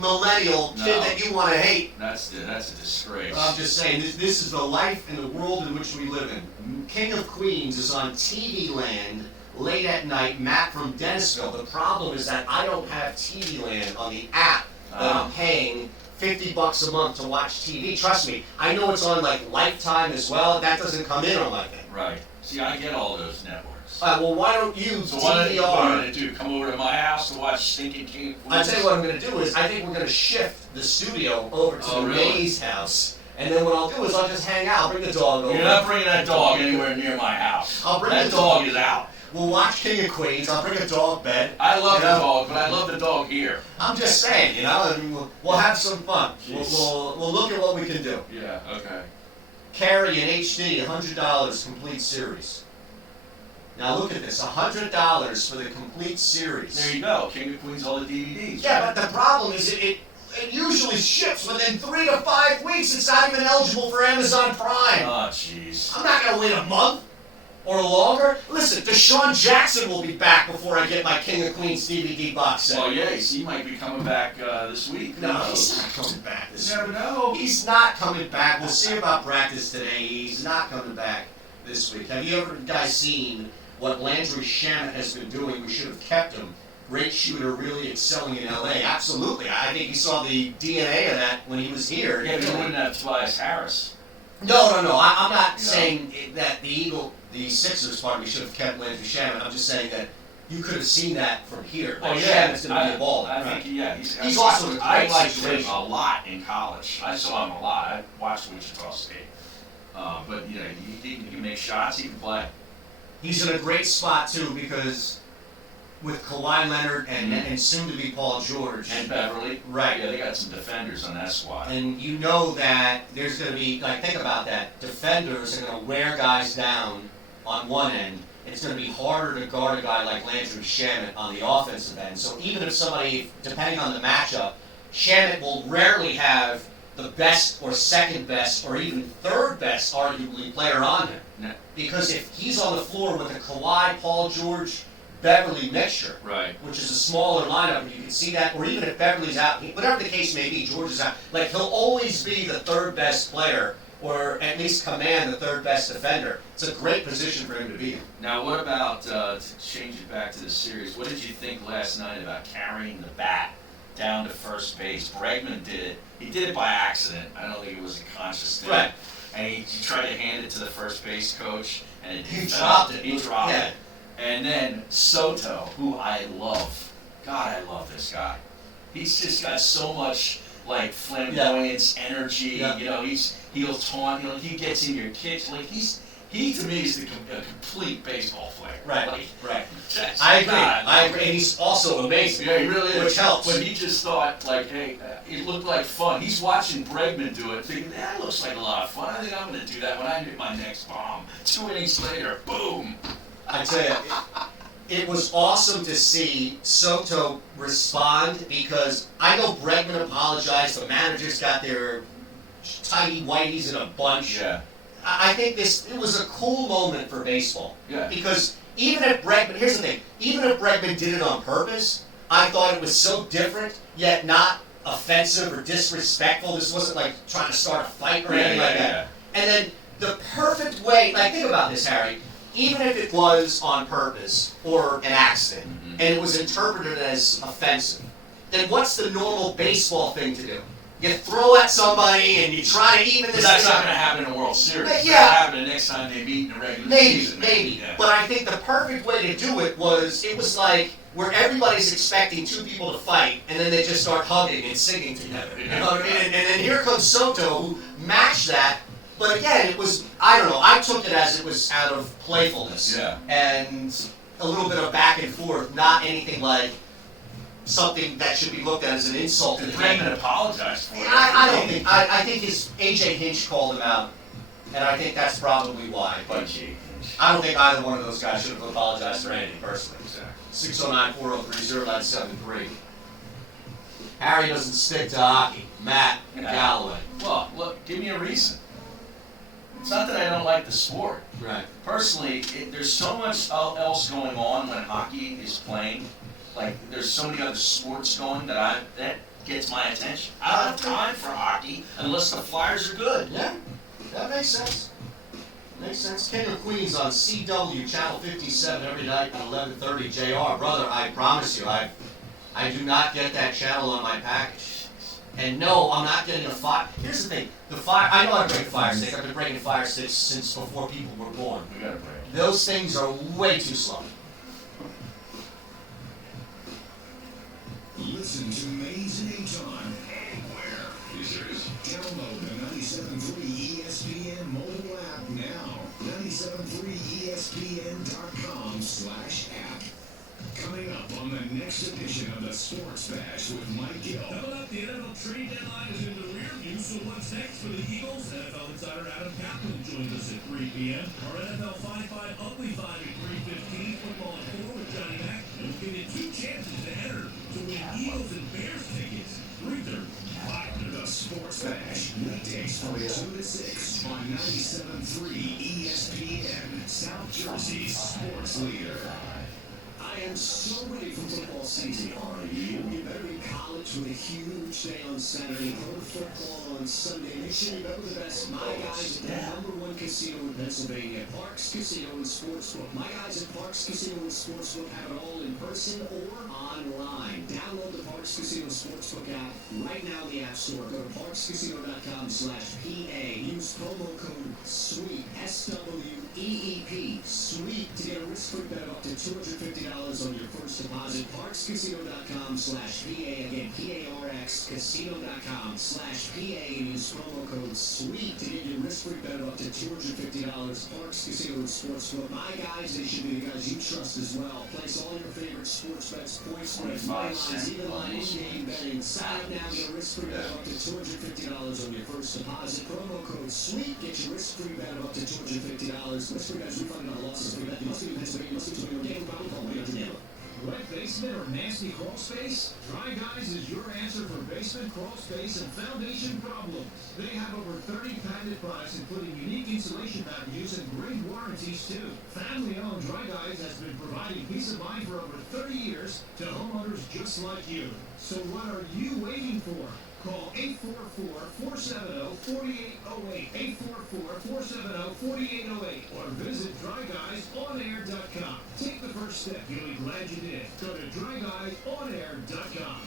millennial kid that you want to hate. That's a disgrace. I'm just saying, this is the life and the world in which we live in. King of Queens is on TV Land late at night. Matt from Dennisville. The problem is that I don't have TV Land on the app that I'm paying $50 a month to watch TV. Trust me, I know it's on like Lifetime as well. That doesn't come in on my thing. Right. See, I get all those networks. Well, why don't you So what are you DVR? going to do? Come over to my house to watch Stinking King of Queens? I'll tell you what I'm going to do is I think we're going to shift the studio over to Oh, really? May's house. And then what I'll do is I'll just hang out. I'll bring the dog over. You're not bringing that dog anywhere near my house. I'll bring that the dog dog. is out. We'll watch King of Queens. I'll bring a dog bed. I love You the know? dog, but I love the dog here. I'm just saying, and we'll have some fun. We'll look at what we can do. Yeah, okay. Carrie in HD, $100 complete series. Now look at this, $100 for the complete series. There you go. King of Queens, all the DVDs. Yeah, right? but the problem is it usually ships within 3 to 5 weeks. It's not even eligible for Amazon Prime. Oh, jeez. I'm not going to wait a month or longer. Listen, Deshaun Jackson will be back before I get my King of Queens DVD box set. Well, yeah, he might be coming back this week. No, he's not coming back this You week. never know. He's not coming back. We'll see about practice today. He's not coming back this week. Have you ever guys seen what Landry Shamet has been doing? We should have kept him. Great shooter, really excelling in LA. Absolutely. I think you saw the DNA of that when he was here. Yeah, but you wouldn't have Tobias Harris. No. I'm not Yeah. saying that the Sixers part, we should have kept Landry Shamet. I'm just saying that you could have seen that from here. Oh, Like, yeah. Shamet's going to be a baller. I Right. think, yeah. He's also a I great liked him situation. a lot in college. I saw him a lot. I watched Wichita State. But, you know, he can make shots. He can play. He's in a great spot, too, because with Kawhi Leonard and soon to be Paul George. And Beverly. Right. Yeah, they got some defenders on that squad. And you know that there's going to be, like, think about that. Defenders are going to wear guys down on one end. It's going to be harder to guard a guy like Landry Shamet on the offensive end. So even if somebody, depending on the matchup, Shamet will rarely have the best or second best or even third best, arguably, player on him. No. Because if he's on the floor with a Kawhi, Paul George, Beverly mixture, Right. which is a smaller lineup, and you can see that, or even if Beverly's out, whatever the case may be, George is out, like he'll always be the third best player, or at least command the third best defender. It's a great position for him to be in. Now, what about, to change it back to the series, what did you think last night about carrying the bat down to first base? Bregman did it. He did it by accident. I don't think it was a conscious thing. Right. And he tried to hand it to the first base coach, and He dropped it. He dropped Yeah. it. And then Soto, who I love. God, I love this guy. He's just got so much like flamboyance, energy. Yeah. You know, he'll taunt. You know, he gets in your kicks. Like he to me is a complete baseball player. Right. Like, Right. just- I agree. God, I agree. And he's also amazing. Yeah, he really is. Which helps. But he just thought, like, hey, it looked like fun. He's watching Bregman do it, thinking, that looks like a lot of fun. I think I'm going to do that when I hit my next bomb. 2 innings later, boom. I tell you, it was awesome to see Soto respond because I know Bregman apologized. The managers got their tidy whiteys in a bunch. Yeah. I think it was a cool moment for baseball. Yeah. Because even if Bregman, here's the thing, even if Bregman did it on purpose, I thought it was so different, yet not offensive or disrespectful. This wasn't like trying to start a fight or anything like that. And then the perfect way, like think about this, Harry, even if it was on purpose or an accident, and it was interpreted as offensive, then what's the normal baseball thing to do? You throw at somebody and you try to even But this that's thing not out. going to happen in a World Series. But It's yeah. going to happen the next time they meet in the regular season. Maybe. Yeah. But I think the perfect way to do it was like where everybody's expecting two people to fight, and then they just start hugging and singing together. You know what I mean? And then here comes Soto, who matched that. But again, it was, I don't know, I took it as it was out of playfulness. Yeah. And a little bit of back and forth, not anything like something that should be looked at as an insult to the game. Bregman apologized for it. I don't think, I think his AJ Hinch called him out, and I think that's probably why. But I don't think either one of those guys should have apologized for anything personally. Exactly. 609-403-0973. Harry doesn't stick to hockey. Matt Galloway. Well, look, give me a reason. It's not that I don't like the sport. Right. Personally, there's so much else going on when hockey is playing. Like, there's so many other sports going that gets my attention. I don't have time for hockey unless the Flyers are good. Yeah, that makes sense. Makes sense. King of Queens on CW, Channel 57 every night at 11:30. JR, brother, I promise you, I do not get that channel on my package. And no, I'm not getting a fire. Here's the thing. I know how to break a fire stick. I've been breaking fire sticks since before people were born. We gotta break. Those things are way too slow. Listen to Maze anytime, anywhere. Download the 97.3 ESPN mobile app now. 973ESPN.com/app. Coming up on the next edition of the Sports Bash with Mike Gill. Coming up, the NFL trade deadline is in the rear view, so what's next for the Eagles? NFL insider Adam Kaplan joins us at 3 p.m. Our NFL 5-5 Ugly 5 at 3:15. Football at 4 with Johnny Mack. And we'll give you 2 chances to enter to win Eagles and Bears tickets. 3:30. The Sports Bash, weekdays from 2 to 6 on 97.3 ESPN, South Jersey's sports leader. I am so ready for football season. Are you? You better be college with a huge day on Saturday, pro football on Sunday. Make sure you bet with the best. My guys at the #1 casino in Pennsylvania, Parks Casino and Sportsbook. My guys at Parks Casino and Sportsbook have it all in person or online. Download the Parks Casino Sportsbook app right now in the App Store. Go to parkscasino.com/PA. Use promo code SWEEP, SWEEP, SWEEP, to get a risk-free bet of up to $250 on your first deposit. Parkscasino.com/PA. Again, PARX, casino.com/PA. And use promo code SWEEP to get your risk-free bet of up to $250. Parks Casino and Sportsbook. My guys, they should be the guys you trust as well. Place all your favorite sports bets, point spreads, money lines, even line, in-game betting. Sign up now, get a risk-free bet of up to $250 on your first deposit. Promo code SWEEP. Get your risk-free bet of up to $250. Risk-free bets refunded on losses. Free bet. You must be in Pennsylvania. You must be 21. Game problem. Call 1-800-NEVER. Wet basement or nasty crawl space? Dry Guys is your answer for basement, crawl space, and foundation problems. They have over 30 patented products, including unique insulation packages and great warranties, too. Family-owned Dry Guys has been providing peace of mind for over 30 years to homeowners just like you. So what are you waiting for? Call 844-470-4808, 844-470-4808, or visit DryGuysOnAir.com. Take the first step. You'll be glad you did. Go to DryGuysOnAir.com.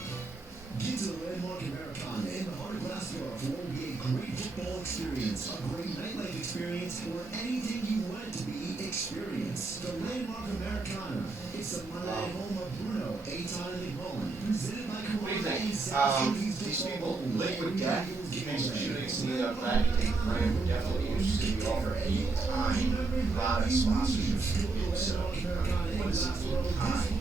Get to the Landmark Americana in the heart of Glassboro for what will be a great football experience, a great nightlife experience, or anything you want it to be experience. The Landmark Americana. It's the Monday home of Bruno, Eitan, and Bowen. Presented by What do you think? These people, Liquid Death, keeping some shootings near the back, Graham would definitely use to offer any time product sponsorship. So, what is it for time?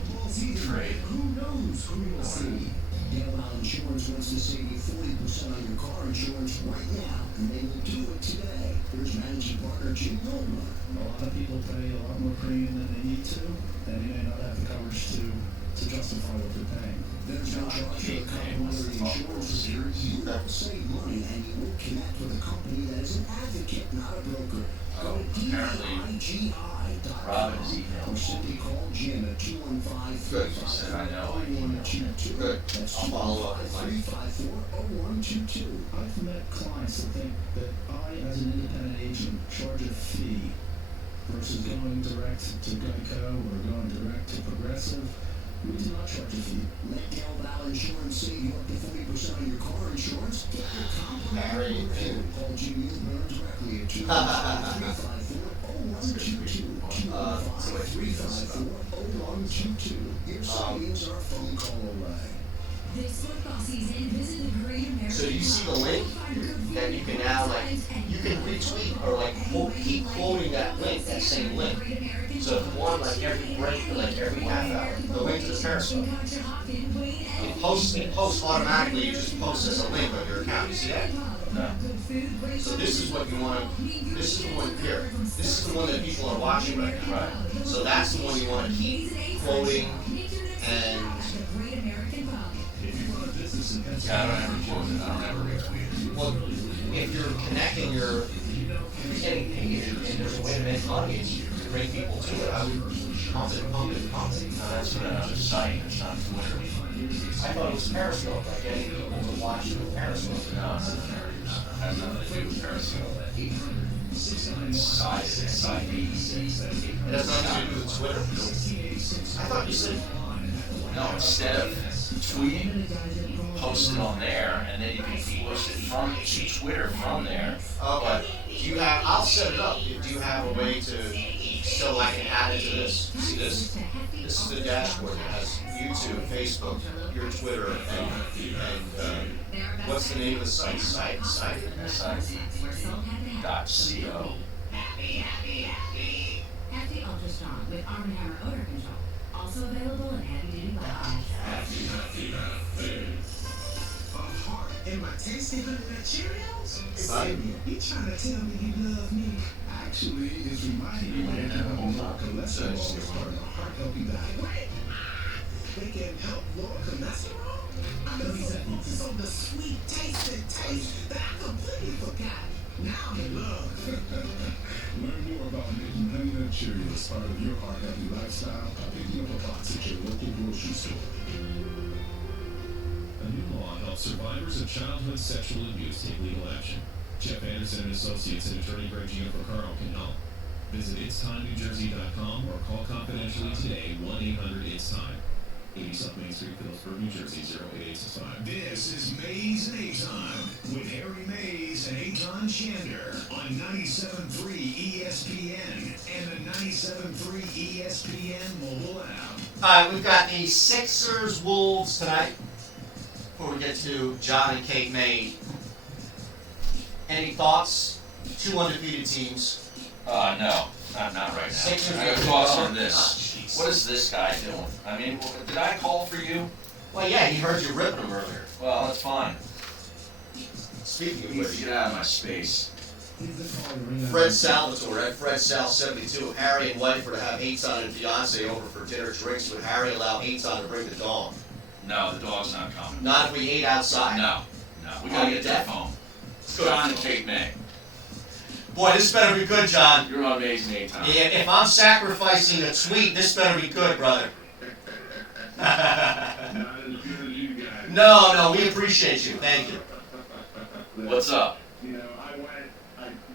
Trade. Who knows who will see? Derailed Insurance wants to save you 40% on your car insurance right now, and they will do it today. Here's managing partner Jim Goldman. A lot of people pay a lot more premium than they need to, and they may not have the coverage to justify what they're paying. There's no charge for complimentary insurance. You will save money, and you will connect with a company that is an advocate, not a broker. Go to DIGI.com Robin's email. or simply call Jim at 215-354-0122. Good. That's I'll follow up with 215-354-0122. I've met clients that think that I, as an independent agent, charge a fee versus going direct to Geico or going direct to Progressive. We do not charge a fee. Let Derailed Insurance save you up to 40% on your car insurance. Get your complimentary review. Call Jimmy Burns directly at 215-354-0122. 215-354-0122. Your savings are a phone call away. This football season, visit the Great American So you see the link that you can now you can retweet or keep quoting that link, that same link. So if you want every break or every half hour, the link to the Periscope. It posts automatically. You just post as a link on your account. You see that? No. So this is what you want to. This is the one here. This is the one that people are watching right now. Right. So that's the one you want to keep quoting and. If you run a business in Yeah, I Pennsylvania. don't ever quote it. I don't ever retweet it. Well, if you're connecting you're getting paid, and there's a way to make money and to bring people to it, I would pump it. No, that's for another site. It's not Twitter. I thought it was Periscope, like getting people to watch through Periscope. No, it's not Twitter. It has nothing to do with Periscope. It's side. It's side. It has nothing to do with Twitter. I thought you said. No, instead of tweeting, post it on there, and then you can post it from to Twitter from there. Okay. Do you have? I'll set it up. Do you have a way to so I can add it to this? See this? This is the dashboard that has YouTube, Facebook, your Twitter, and what's the name of the site? Site. SID.co. Hefty Ultra Strong with Arm & Hammer odor control. Also available in heavy-duty black. A heart in my tasty vanilla Cheerios? Right. You trying to tell me you love me? Actually, it's reminding me that you have lower cholesterol as part of a heart-healthy diet. Wait, they can help lower cholesterol? I've been so focused on the sweet tasted taste that I completely forgot. Now I'm in love. Learn more about making Honey Nut Cheerios part of your heart-healthy lifestyle by picking up a box at your local grocery store. A new law helps survivors of childhood sexual abuse take legal action. Jeff Anderson and Associates and attorney Greg Gianfricaro can help. Visit itstimennewjersey.com or call confidentially today 1-800-ITS-TIME. 80 South Main Street, Phillipsburg, New Jersey, 08865. This is Mays and Aton with Harry Mays and Aton Shander on 97.3 ESPN and the 97.3 ESPN mobile app. All right, we've got the Sixers Wolves tonight. Before we get to John and Kate May, any thoughts? Two undefeated teams. No, not right now. Sixers I got are thoughts good. on this. What is this guy doing? I mean, did I call for you? Well, yeah, he heard you ripping him earlier. Well, that's fine. Speaking of You which, get out of my space. Fred Salvatore at Fred Sal 72. Harry and wife were to have Aton and fiance over for dinner drinks. Would Harry allow Aton to bring the dog? No, the dog's not coming. Not if we ate outside. No. We gotta get that phone. Good. John and Kate May. Boy, this better be good, John. You're on Amazing Aton. If I'm sacrificing a tweet, this better be good, brother. Not as good as you guys. No, we appreciate you. Thank you. What's up? You know,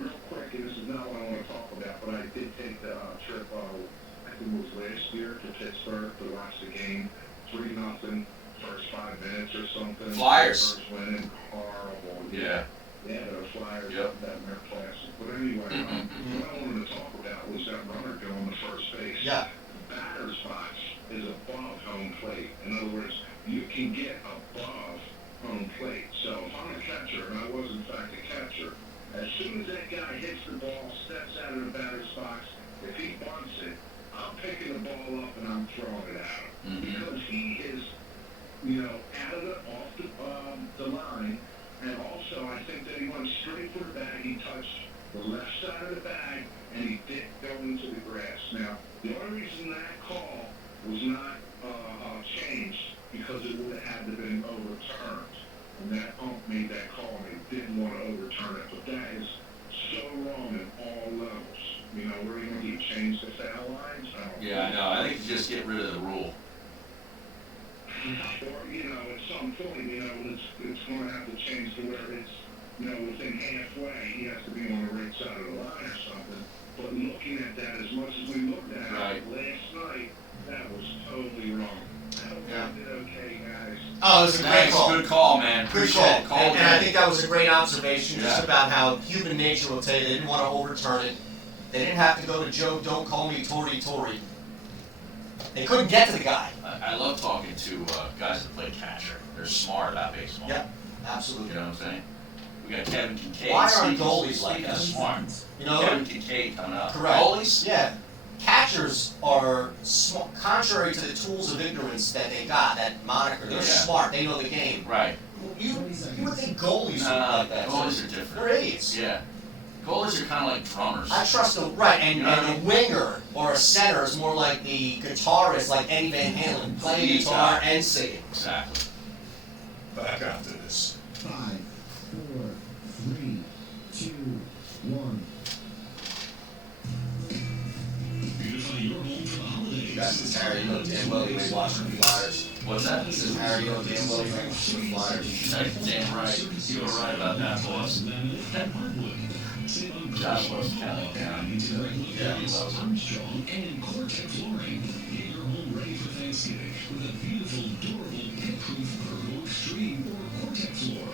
real quick, and this is not what I want to talk about, but I did take the trip, I think it was last year, to Pittsburgh to watch the game. 3-0, first 5 minutes or something. Flyers. First winning, horrible. Yeah. Yeah, the Flyers, Yep. that Mer Classic. But anyway, what I wanted to talk about was that runner going to first base. Yeah. Batter's box is above home plate. In other words, you can get above home plate. So if I'm a catcher, and I was in fact a catcher, as soon as that guy hits the ball, steps out of the batter's box, if he bunts it, I'm picking the ball up and I'm throwing it out. Because he is, out of off the line. And also, I think that he went straight for the bag. He touched the left side of the bag, and he did go into the grass. Now, the only reason that call was not changed because it would have had to have been overturned. And that ump made that call, and he didn't want to overturn it. But that is so wrong in all levels. Where you want to change the foul lines? Yeah, I know. I think you just get rid of the rule. Or, at some point, it's going to have to change to where it's, within halfway, he has to be on the right side of the line or something. But looking at that, as much as we looked at it last night, that was totally wrong. I hope you did okay, guys. Oh, it was a great Thanks. call. Good call, man. Good Appreciate call. it. Call And I again. think that was a great observation just Yeah. about how human nature will tell you they didn't want to overturn it. They didn't have to go to Joe, don't call me Tory. They couldn't get to the guy. I love talking to guys that play catcher. They're smart about baseball. Yep, absolutely. You know what I'm saying? We got Kevin Kincaid. Why aren't Speaking- goalies like speaking of that? smart. You know? Kevin Kincaid coming up. Correct. Goalies? Yeah. Catchers are contrary to the tools of ignorance that they got, that moniker. They're Yeah. smart. They know the game. Right. You would think goalies were like that. Goalies are different. They're idiots. Yeah. Goalies are kind of like drummers. I trust the right, and, You know what I and a winger or a center is more like the guitarist, like Eddie Van Halen, playing Lead guitar guy. and singing. Exactly. back after this. 5, 4, 3, 2, 1. Beautify your home for the holidays. That's the Harry, you know damn well you ain't watching the Flyers. What's that? This is Harry, you know damn well you ain't watching the Flyers. Damn right. You were right about that, boss. Josh loves counting down. Yeah, he loves it. Armstrong and Cortex flooring. Get your home ready for Thanksgiving with a beautiful, durable, pet-proof Purple Extreme or Cortex floor.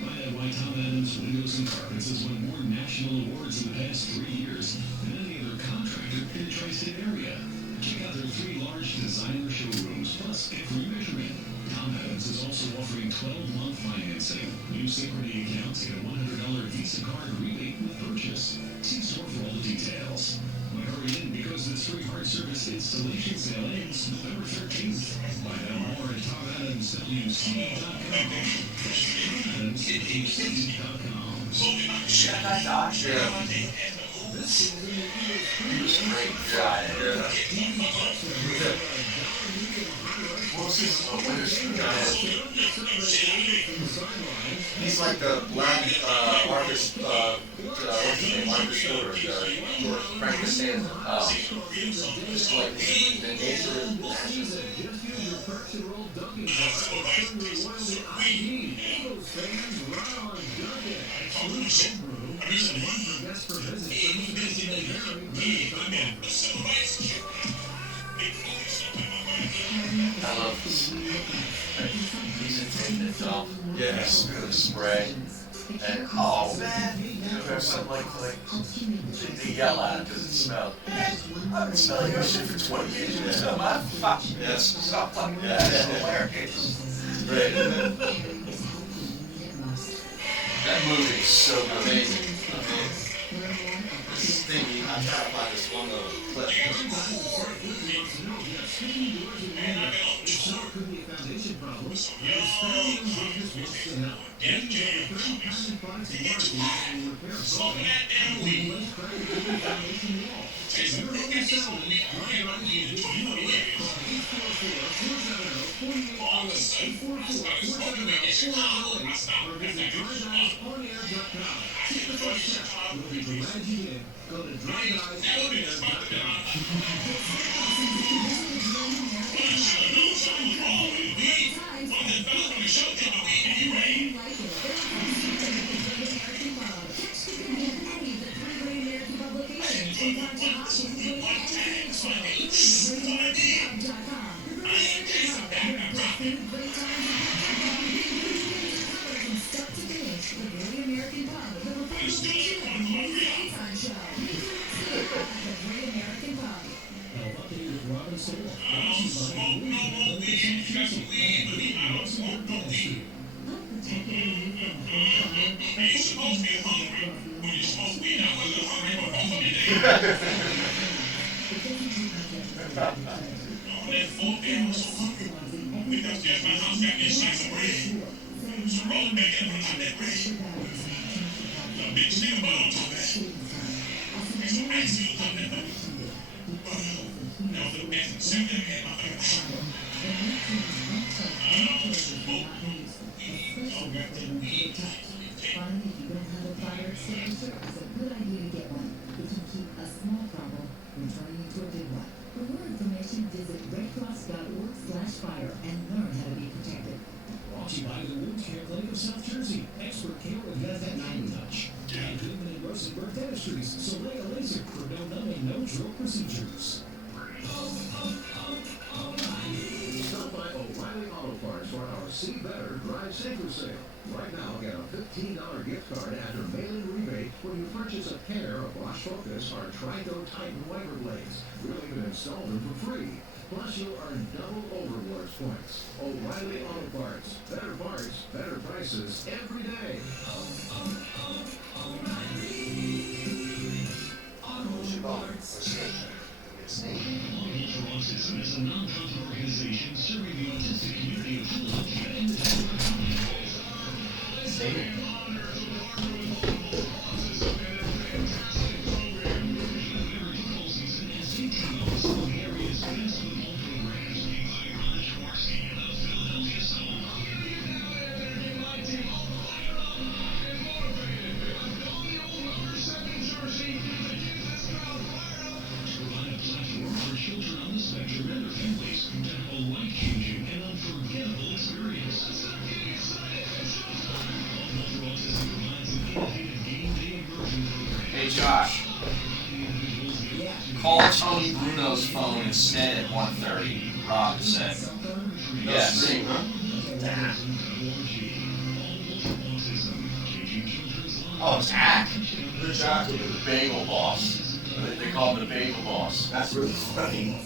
Find out why Tom Adams Windows and Carpets has won more national awards in the past 3 years than any other contractor in the tri-state area. Check out their 3 large designer showrooms plus every measurement. Tom Adams is also offering 12-month financing. New Synchrony accounts get a $100 Visa card rebate with purchase. See store for all the details. But hurry in because this free hard service installation sale ends November 13th. Find out more at TomAdamsWC.com. That's TomAdamsWC.com. Shit, that guy? Yeah. He was a great guy. Yeah. What was his winner's He's like the black Marcus, what's his name? Marcus Stewart, Frank Costanza. Oh. Just like the nature of the I love this. He's intending it dump. Yes. The spray. And, oh man, you have something like they yell at it because it smells. I've been smelling your shit for 20 years. You smell my fuck. Yes. Something. Yeah, that's hilarious. Great. That movie is so good. Amazing. This thing, I'm trying to find this one little clip. Go to drydeyesforever.com. Install them for free. Plus, you'll earn double Overlords points. O'Reilly Auto Parts. Better parts, better prices every day. O'Reilly Auto Parts. Ultra Autism is a non-profit organization serving the autistic community of Philadelphia and the Call Tony Bruno's phone instead at 1:30. Rob said. Yes. Stream, huh? Oh, it's Hack. Good job. The bagel boss. They call him the bagel boss. That's really funny.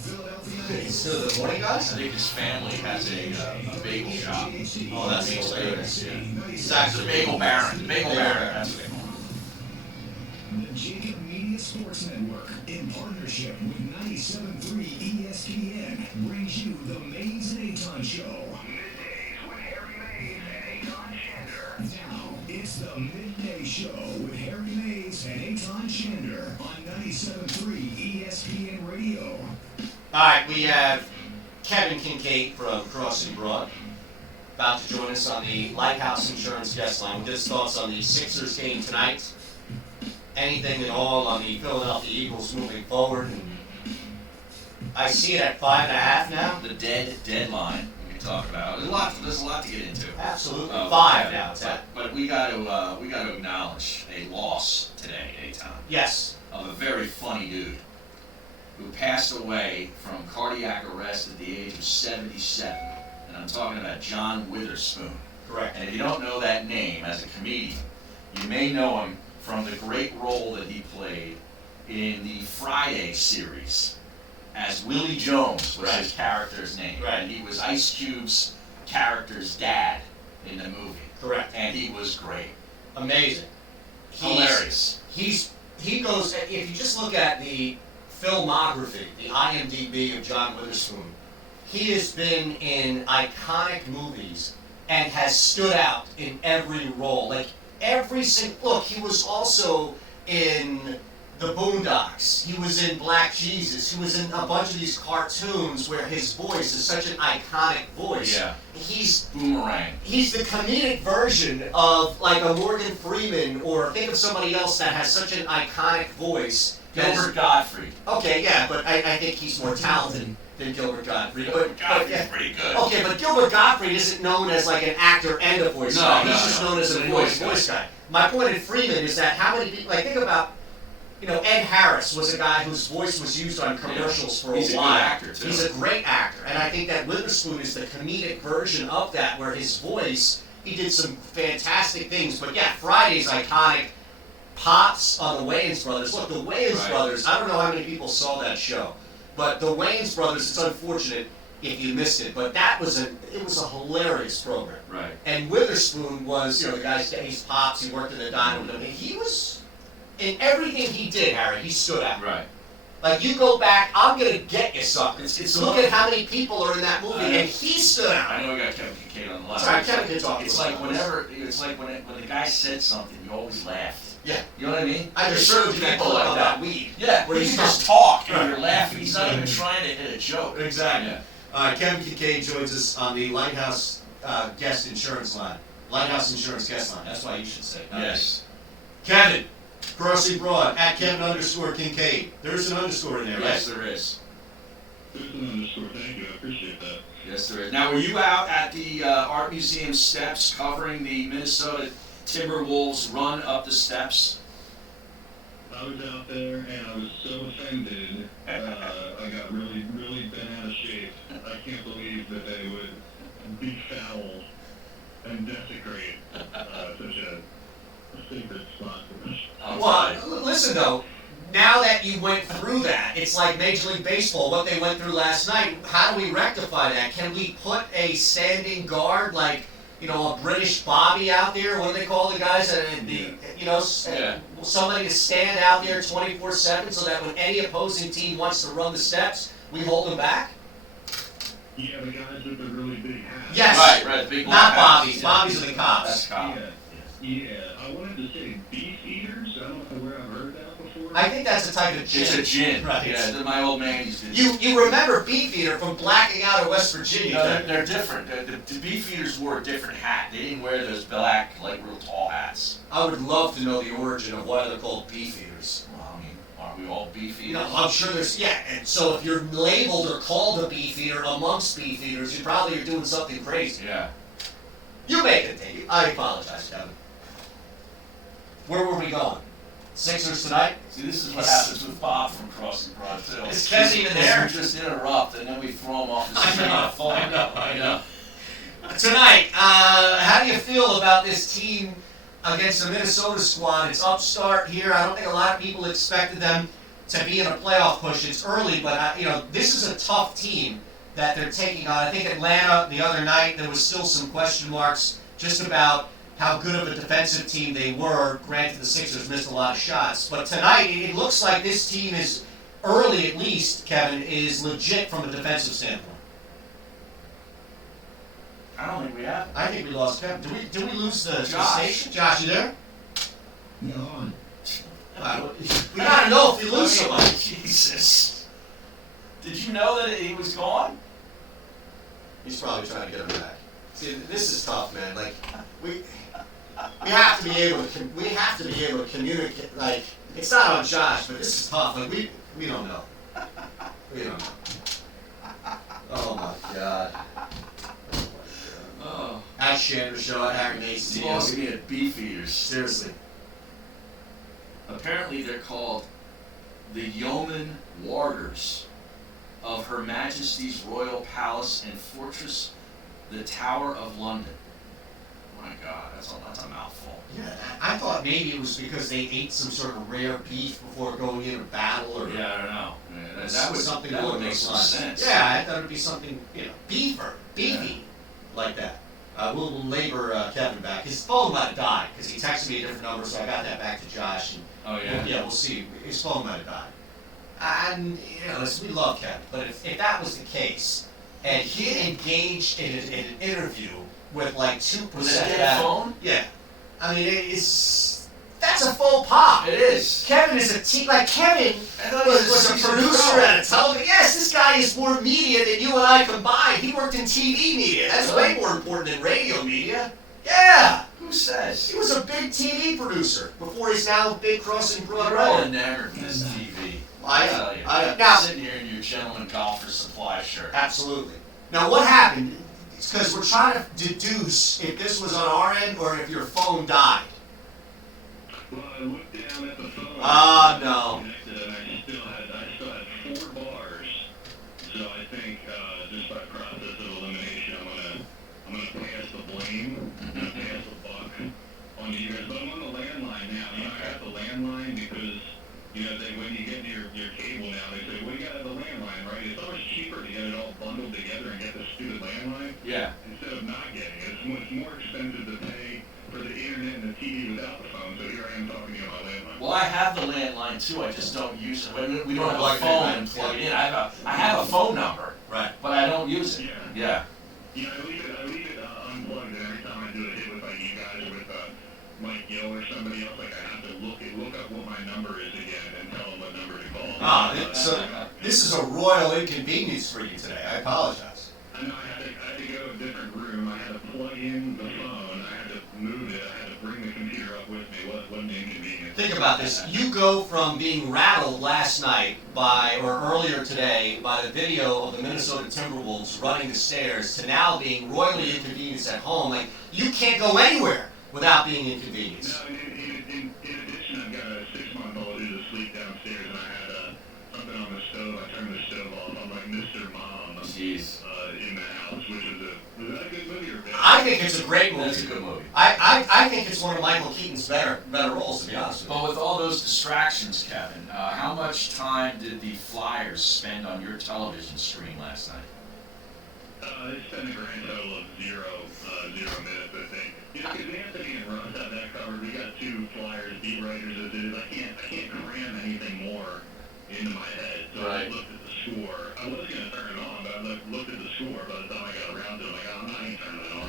So the morning guys? I think his family has a bagel shop. Oh, that's Makes hilarious. bagels, yeah. He's actually the bagel baron. The bagel baron. That's what they call him. The Jacob Media Sports Network, in partnership with 97.3 ESPN, brings you the Mays and Aton Show. Middays with Harry Mays and Aton Shander. Now, it's the Midday Show with Harry Mays and Aton Shander on 97.3 ESPN Radio. All right, we have Kevin Kincaid from Crossing Broad about to join us on the Lighthouse Insurance guest line with his thoughts on the Sixers game tonight. Anything at all on the Philadelphia Eagles moving forward. And I see it at 5.5 now. The deadline we can talk about. There's a lot to get into. Absolutely, 5 now. It's at. But we got to acknowledge a loss today, Aton, Yes. of a very funny dude who passed away from cardiac arrest at the age of 77. And I'm talking about John Witherspoon. Correct. And if you don't know that name as a comedian, you may know him from the great role that he played in the Friday series as Willie Jones was his character's name. Right. And he was Ice Cube's character's dad in the movie. Correct. And he was great. Amazing. Hilarious. He goes, if you just look at the filmography, the IMDb of John Witherspoon, he has been in iconic movies and has stood out in every role. Like every single, look, he was also in The Boondocks. He was in Black Jesus. He was in a bunch of these cartoons where his voice is such an iconic voice. Yeah. He's Boomerang. He's the comedic version of like a Morgan Freeman, or think of somebody else that has such an iconic voice. Gilbert Gottfried. Okay, yeah, but I think he's more talented than Gilbert Gottfried. But Gottfried's yeah. pretty good. Okay, but Gilbert Gottfried isn't known as like an actor and a voice guy. He's just known as a voice guy. My point in Freeman is that how many people, like think about, Ed Harris was a guy whose voice was used on commercials for a while. He's a good actor, too. He's a great actor, and I think that Witherspoon is the comedic version of that, where his voice, he did some fantastic things. But yeah, Friday's iconic. Pops on the Wayans Brothers. Look, the Wayans Brothers, I don't know how many people saw that show, but the Wayans Brothers, it's unfortunate if you missed it, but it was a hilarious program. Right. And Witherspoon was, the guy's Pops, he worked in the diner with him, and he was, in everything he did, Harry, he stood out. Right. Like, you go back, I'm going to get you suckers. Look at how many people are in that movie, and he stood out. I know we got Kevin Kincaid on the line. Sorry, Kevin can talk. It's like when the guy said something, you always laughed. Yeah. You know what I mean? I just showed you that clip about that weed. Yeah, where he's just talk and you're laughing. He's not even trying to hit a joke. Exactly. Yeah. Kevin Kincaid joins us on the Lighthouse guest insurance line. Lighthouse Insurance guest line. That's why you should say. Yes. Kevin, Crossing Broad, at Kevin_Kincaid. There's an underscore in there, right? Yes, there is. There's an underscore. Thank you. I appreciate that. Yes, there is. Now, were you out at the Art Museum steps covering the Minnesota Timberwolves run up the steps? I was out there and I was so offended. I got really, really bent out of shape. I can't believe that they would befoul and desecrate such a sacred spot for us. Well, listen though, now that you went through that, it's like Major League Baseball, what they went through last night. How do we rectify that? Can we put a standing guard like, a British Bobby out there? What do they call the guys? Somebody to stand out there 24/7 so that when any opposing team wants to run the steps, we hold them back? Yeah, the guys with the really big hats. Yes. Right, big not black Bobbies. hats. Bobbies are the cops. That's cop. Yeah. I wanted to say beef eaters. I don't know where I've heard that before. I think that's a type of gin. It's a gin. Right. Yeah, my old man used to. You remember Beef Eater from blacking out in West Virginia. No, they're different. The beef eaters wore a different hat. They didn't wear those black, real tall hats. I would love to know the origin of why they're called Beef Eaters. Well, I mean, aren't we all beef eaters? I'm sure there's, and so if you're labeled or called a Beef Eater amongst Beef Eaters, you probably are doing something crazy. Yeah. You make it, Dave. I apologize, Kevin. Where were we going? Sixers tonight? See, this is what happens with Bob from Crossing Broad Hill. Is Kevin even there? We just interrupt, and then we throw him off the train of thought. I know. Tonight, how do you feel about this team against the Minnesota squad? It's upstart here. I don't think a lot of people expected them to be in a playoff push. It's early, but this is a tough team that they're taking on. I think Atlanta the other night, there was still some question marks just about how good of a defensive team they were. Granted, the Sixers missed a lot of shots. But tonight, it looks like this team is, early at least, Kevin, is legit from a defensive standpoint. I don't think we have. I think we lost Kevin. Did we lose the Josh. station? Josh, you there? Yawn. We gotta know if you lose somebody. Jesus. Did you know that he was gone? He's probably trying to get him back. See, this is tough, man. Like, we have to be able to communicate. Like, it's not on Josh, but this is tough. Like, we don't know. We don't know. Oh my God. Oh. At Shander Show, at Harry Mason. We need beef eaters. Seriously. Apparently they're called the Yeoman Warders of Her Majesty's Royal Palace and Fortress, the Tower of London. My God, that's a mouthful. Yeah, I thought maybe it was because they ate some sort of rare beef before going into battle, or Yeah, I don't know. Yeah, that would make some sense. Yeah, I thought it'd be something, beefy, like that. We'll labor Kevin back. His phone might have died because he texted me a different number, so I got that back to Josh. And Oh yeah. we'll see. His phone might have died. And listen, we love Kevin, but if that was the case, and he engaged in an interview with like 2% Was that dead phone? Yeah. I mean, that's a faux pas. It is. Kevin is a team, like Kevin thought he was was a a producer pro. at a television. Yes, this guy is more media than you and I combined. He worked in TV media. That's way more important than radio media. Yeah. Who says? He was a big TV producer before he's now a big Crossing Broad You're all Road. enamored in this TV. I tell you. now, Sitting here in your gentleman golfer supply shirt. absolutely. Now, what happened? It's because we're trying to deduce if this was on our end or if your phone died. Well, I looked down at the phone. Ah, no. And I still had 4 bars. So I think just by process of elimination, I'm gonna pass the blame. I'm gonna pass the buck on you guys. But I'm on the landline now. I got the landline because when you get your cable now, they say, well, you got the landline, right? It's so much cheaper to get it all bundled together and get the stupid landline. Yeah. Instead of not getting it, it's more expensive to pay for the internet and the TV without the phone. So here I am talking to you on my landline. Well, I have the landline too. I just don't use it. We don't have Plug a it in, phone right? and plug it in. I have a phone number, Right. but I don't use it. Yeah. Yeah. I leave it unplugged, and every time I do a hit with like you guys or with Mike Gill or somebody else, like I have to look up what my number is again and tell them what number to call. So this is a royal inconvenience for you today. I apologize. I know I had to go to a different room. I had to plug in the phone. I had to move it. I had to bring the computer up with me. What an inconvenience. Think about this. You go from being rattled last night or earlier today by the video of the Minnesota Timberwolves running the stairs to now being royally inconvenienced at home. Like, you can't go anywhere without being inconvenienced. No, in addition, I've got a 6-month-old who's asleep downstairs, and I had something on the stove. I turned the stove off. I'm like Mr. Mom in the house, which was that a good movie or bad? I think it's a great movie. That's a good movie. I think it's one of Michael Keaton's better roles, to be honest with you. But with all those distractions, Kevin, how much time did the Flyers spend on your television screen last night? They spent a grand total of 0 minutes, I think. Because Anthony and Russ have that covered. We got 2 Flyers beat writers as it is. I can't cram anything more into my head. So Right. I looked at the score. I was going to turn it on, but I looked at the score by the time I got around to it. I'm like, I'm not even turning it on.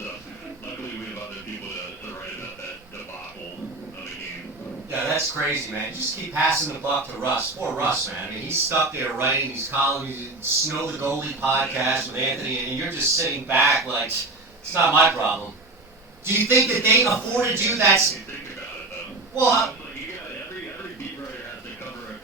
So luckily we have other people to write about that debacle of the game. Yeah, that's crazy, man. Just keep passing the buck to Russ. Poor Russ, man. I mean, he's stuck there writing these columns, Snow the Goalie podcast with Anthony, and you're just sitting back like, it's not my problem. Do you think that they afforded you that? You think about it, though. Well, It's like you got every beat writer has to cover a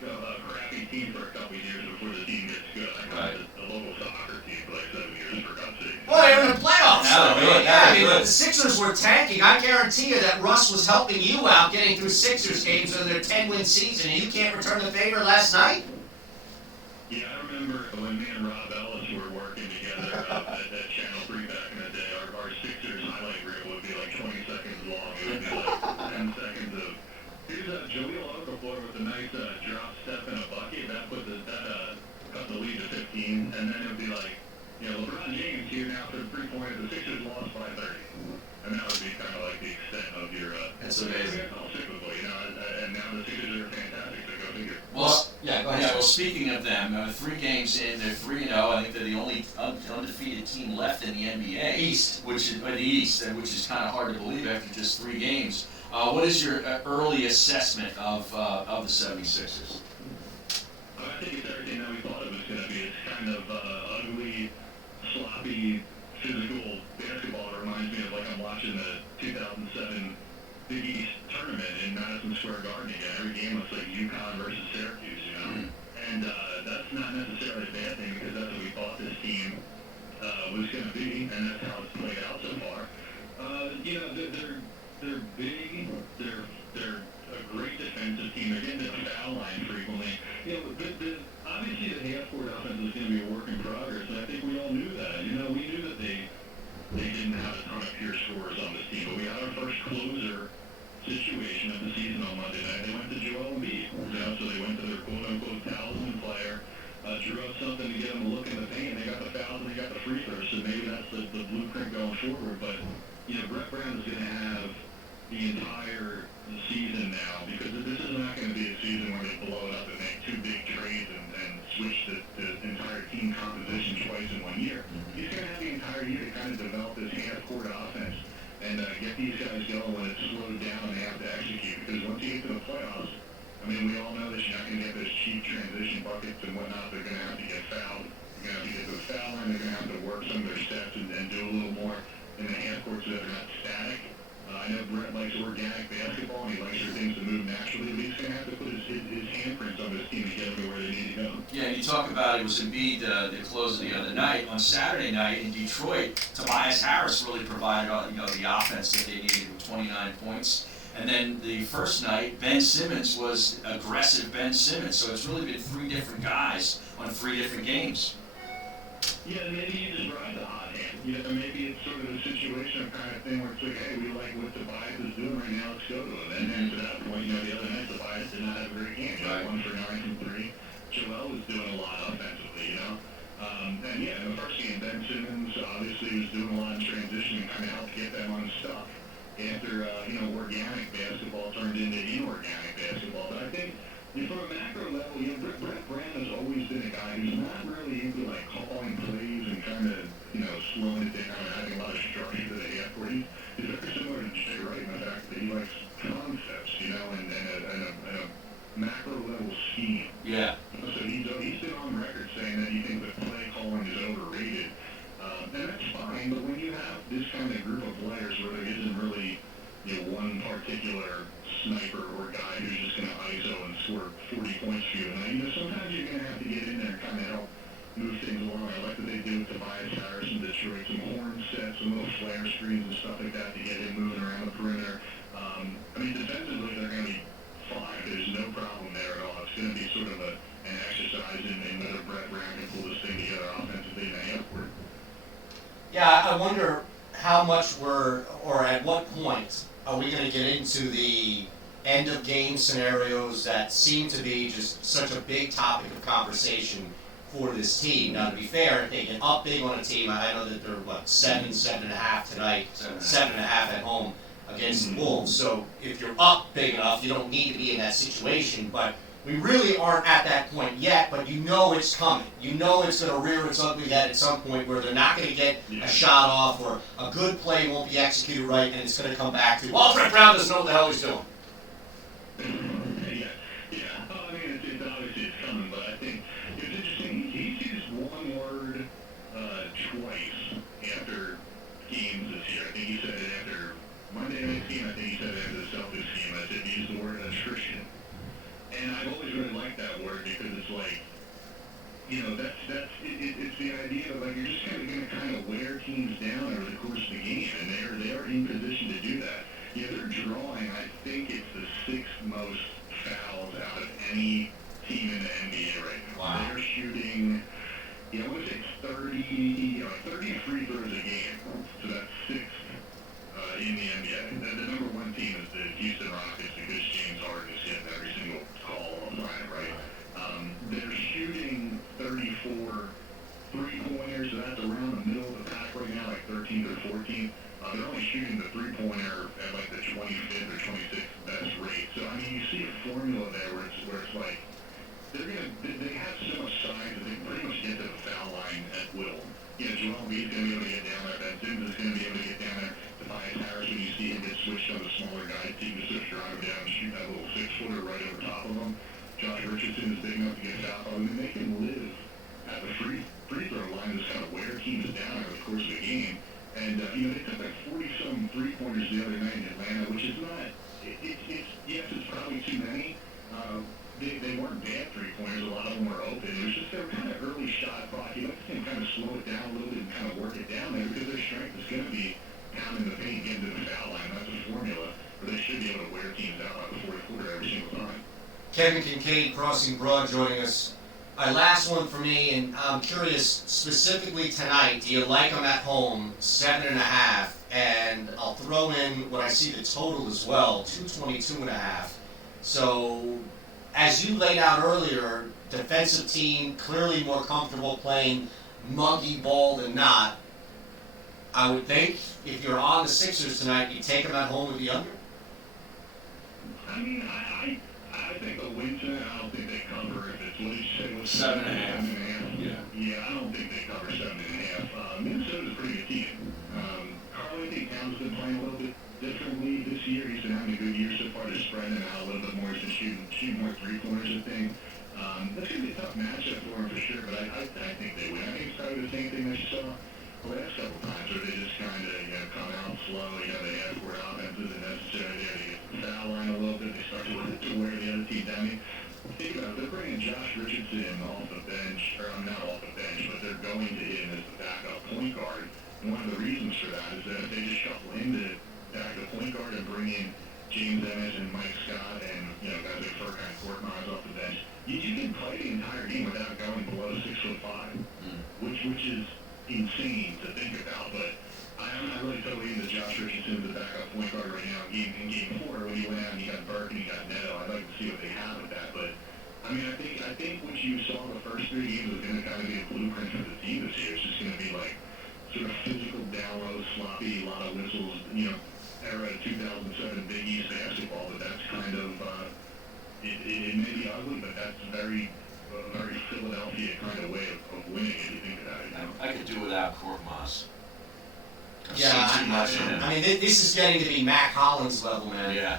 crappy team for a couple of years before the team gets good. I covered a local soccer team for like 7 years, for God's sake. Well, they were in the playoffs. Now they're good. Yeah, Now I mean, they're good. the Sixers were tanking. I guarantee you that Russ was helping you out getting through Sixers games in their 10-win season, and you can't return the favor last night? Yeah, I remember when me and Rob Ellis were working together at Channel 3 back in the day. Our Sixers highlight reel would be like 20 seconds long. It would be like 10 seconds of, here's Jaleel Okafor with a nice drop step in a bucket. That cut the lead to 15. And then it would be like, LeBron James here now for the three-pointer. The Sixers lost by 30. And that would be kind of like the extent of your... That's amazing. All cyclical, and now the Sixers are fantastic, so go figure. Well, yeah, go ahead. Yeah, well, speaking of them, 3 games in, they're 3-0. I think they're the only undefeated team left in the NBA. East. Which is the East, which is kind of hard to believe after just 3 games. What is your early assessment of the 76ers? I think it's everything that we thought it was going to be. It's kind of ugly, sloppy, physical basketball. It reminds me of like I'm watching the 2007 Big East tournament in Madison Square Garden again. Every game looks like UConn versus Syracuse, And that's not necessarily a bad thing because that's what we thought this team was going to be, and that's how it's played out so far. They're big. They're a great defensive team. They're getting to the foul line frequently. Obviously the half-court offense is going to be a work in progress, and I think we all knew that. We knew that they didn't have a ton of pure scorers on this team, but we had our first closer situation of the season on Monday night. They went to Joel Embiid, so they went to their quote-unquote talisman player, drew up something to get them to look in the paint. They got the fouls and they got the free throws, so maybe that's the blueprint going forward. But Brett Brown is going to have the entire season now, because this is not going to be a season where they blow it up and make 2 big trades and switch the entire team composition twice in 1 year. He's going to have the entire year to kind of develop this half-court offense and get these guys going when it's slowed down and they have to execute. Because once you get to the playoffs, we all know that you're not going to get those cheap transition buckets and whatnot. They're going to have to get fouled. They're going to have to get to the foul line. They're going to have to work some of their steps and do a little more in the half-court so that they're not static. I know Brett likes organic basketball, and he likes for things to move naturally, but he's going to have to put his handprints on this team to get them to where they need to go. Yeah, you talk about it was Embiid the close of the other night. On Saturday night in Detroit, Tobias Harris really provided the offense that they needed with 29 points. And then the first night, Ben Simmons was aggressive Ben Simmons. So it's really been 3 different guys on 3 different games. Yeah, maybe you just ride the hot hand. Maybe it's sort of a situation kind of thing where it's like, hey, we like what Tobias is doing right now, let's go to him. And then to that point, the other night, Tobias did not have a great game. Right. 1 for 9 from 3. Joel was doing a lot offensively, And in the first game, Ben Simmons obviously was doing a lot in transition and kind of helped get them unstuck after, organic basketball turned into inorganic basketball. But I think from a macro level, Brett Brown has always been a guy who's not really into like calling plays and kind of, slowing it down and having a lot of structure to the half-court. He's very similar to Jay Wright in the fact that he likes concepts, and a macro level scheme. Yeah. So he's been on record saying that he thinks that play calling is overrated. And that's fine, but when you have this kind of group of players where there isn't really one particular sniper or guy who's just going to ISO and score 40 points for you, and sometimes you're going to have to get in there and kind of help move things along. I like what they do with Tobias Harris in Detroit, some horn sets, some little flare screens and stuff like that to get him moving around the perimeter. Defensively they're going to be fine. There's no problem there at all. It's going to be sort of an exercise in whether Brett Brown can pull this thing together offensively in the half-court. Yeah, I wonder how much or at what point are we going to get into the end-of-game scenarios that seem to be just such a big topic of conversation for this team. Now, to be fair, if they get up big on a team, I know that they're, 7.5 tonight, 7.5 at home against the Wolves. So if you're up big enough, you don't need to be in that situation. But we really aren't at that point yet, but it's coming. It's going to rear its ugly head at some point where they're not going to get a shot off or a good play won't be executed right, and it's going to come back to, Brett Brown doesn't know what the hell he's doing. It's obviously it's coming, but I think it's interesting. He's used one word twice after games this year. I think he said it after Monday night's game. I think he said it after the Celtics game. I said he used the word attrition. And I've always really liked that word because it's like, It's the idea of like you're just going to wear teams down over the course of the game, and they are in position to do that. They're drawing. I think it's the sixth most fouls out of any team in the NBA right now. Wow. They're shooting. I want to say it's 30 free throws a game. So that's sixth in the NBA. The number one team is the Houston Rockets because James Harden is hitting every single call all the time, right? They're shooting 34 three-pointers, so that's around the middle of the pack right now, like 13th or 14th. They're only shooting the three-pointer at like the 25th or 26th best rate. So, I mean, you see a formula there where it's like, they have so much size that they can pretty much get to the foul line at will. Joel Embiid's going to be able to get down there. Ben Simmons is going to be able to get down there. Tobias Harris, when you see him get switched on the smaller guy, he can just drive down and shoot that little six-footer right over top of him. Josh Richardson is big enough to get fouled. I mean, they can live at the free throw line and just kind of wear teams down over the course of the game. And, they took like 40-some three-pointers the other night in Atlanta, which is not, yes, it's probably too many. They weren't bad three-pointers. A lot of them were open. It was just they were kind of early shot clock. You like to see them kind of slow it down a little bit and kind of work it down there because their strength is going to be pounding the paint, getting to the foul line. That's a formula where they should be able to wear teams out by the fourth quarter every single time. Kevin Kincaid, Crossing Broad, joining us. Last one for me, and I'm curious, specifically tonight, do you like them at home, 7.5? And I'll throw in what I see the total as well, 222.5. So, as you laid out earlier, defensive team, clearly more comfortable playing muggy ball than not. I would think if you're on the Sixers tonight, you take them at home with the under? I mean, I think they'll win tonight. I don't think they cover if it's, what did you say, was 7.5. 7.5? Yeah, I don't think they cover 7.5. Minnesota's a pretty good team. Karl-Anthony Towns has been playing a little bit differently this year. He's been having a good year so far. They're spreading it out a little bit more. He's been shooting more three-pointers, I think. That's going to be a tough matchup for him for sure, but I think they win. I think it's probably the same thing that you saw the last couple times where they just kind of come out slow. They have where offense isn't necessarily there. They get the foul line a little bit. They start to wear the other team down. I mean, think about it. They're bringing Josh Richardson off the bench, or not off the bench, but they're going to him as the backup point guard. And one of the reasons for that is that if they just shuffle into backup point guard and bring in James Ennis and Mike Scott and guys like Furkan Korkmaz off the bench, you can play the entire game without going below 6'5", which is insane to think about. But I'm not really totally into Josh Richardson as a backup point guard right now. In game 4, when he went out and he got Burke and he got Neto, I'd like to see what they have with that. But I mean, I think what you saw the first 3 games was going to kind of be a blueprint for the team this year. It's just going to be like sort of physical, down low, sloppy, a lot of whistles. Era of 2007 Big East basketball, but that's kind of it may be ugly, but that's a very Philadelphia kind of way of winning if you think about it. I could do without Korkmaz. I mean, this is getting to be Mac Hollins level, man. Yeah,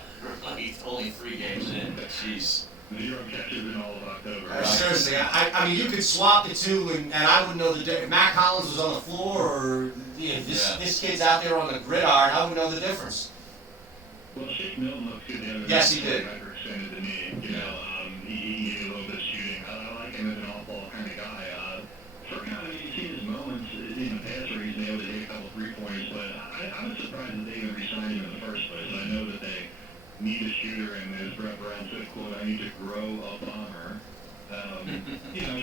he's only 3 games in, but jeez. 0 catches in all of October. Seriously, I mean, you could swap the two, and I wouldn't know the difference. If Mac Hollins was on the floor, or this kid's out there on the gridiron, I would know the difference. Well, Shake Milton looked good the other night. Yes, he did. Hyperextended to me. He gave a little bit of shooting. I like him as an off-ball kind of guy. Furkan, you've seen his moments in the past where he's been able to hit a couple three-pointers, but I was surprised that they even re-signed him in the first place. I know that they need a shooter, and as Brett Brown said, quote, I need to grow a bomber.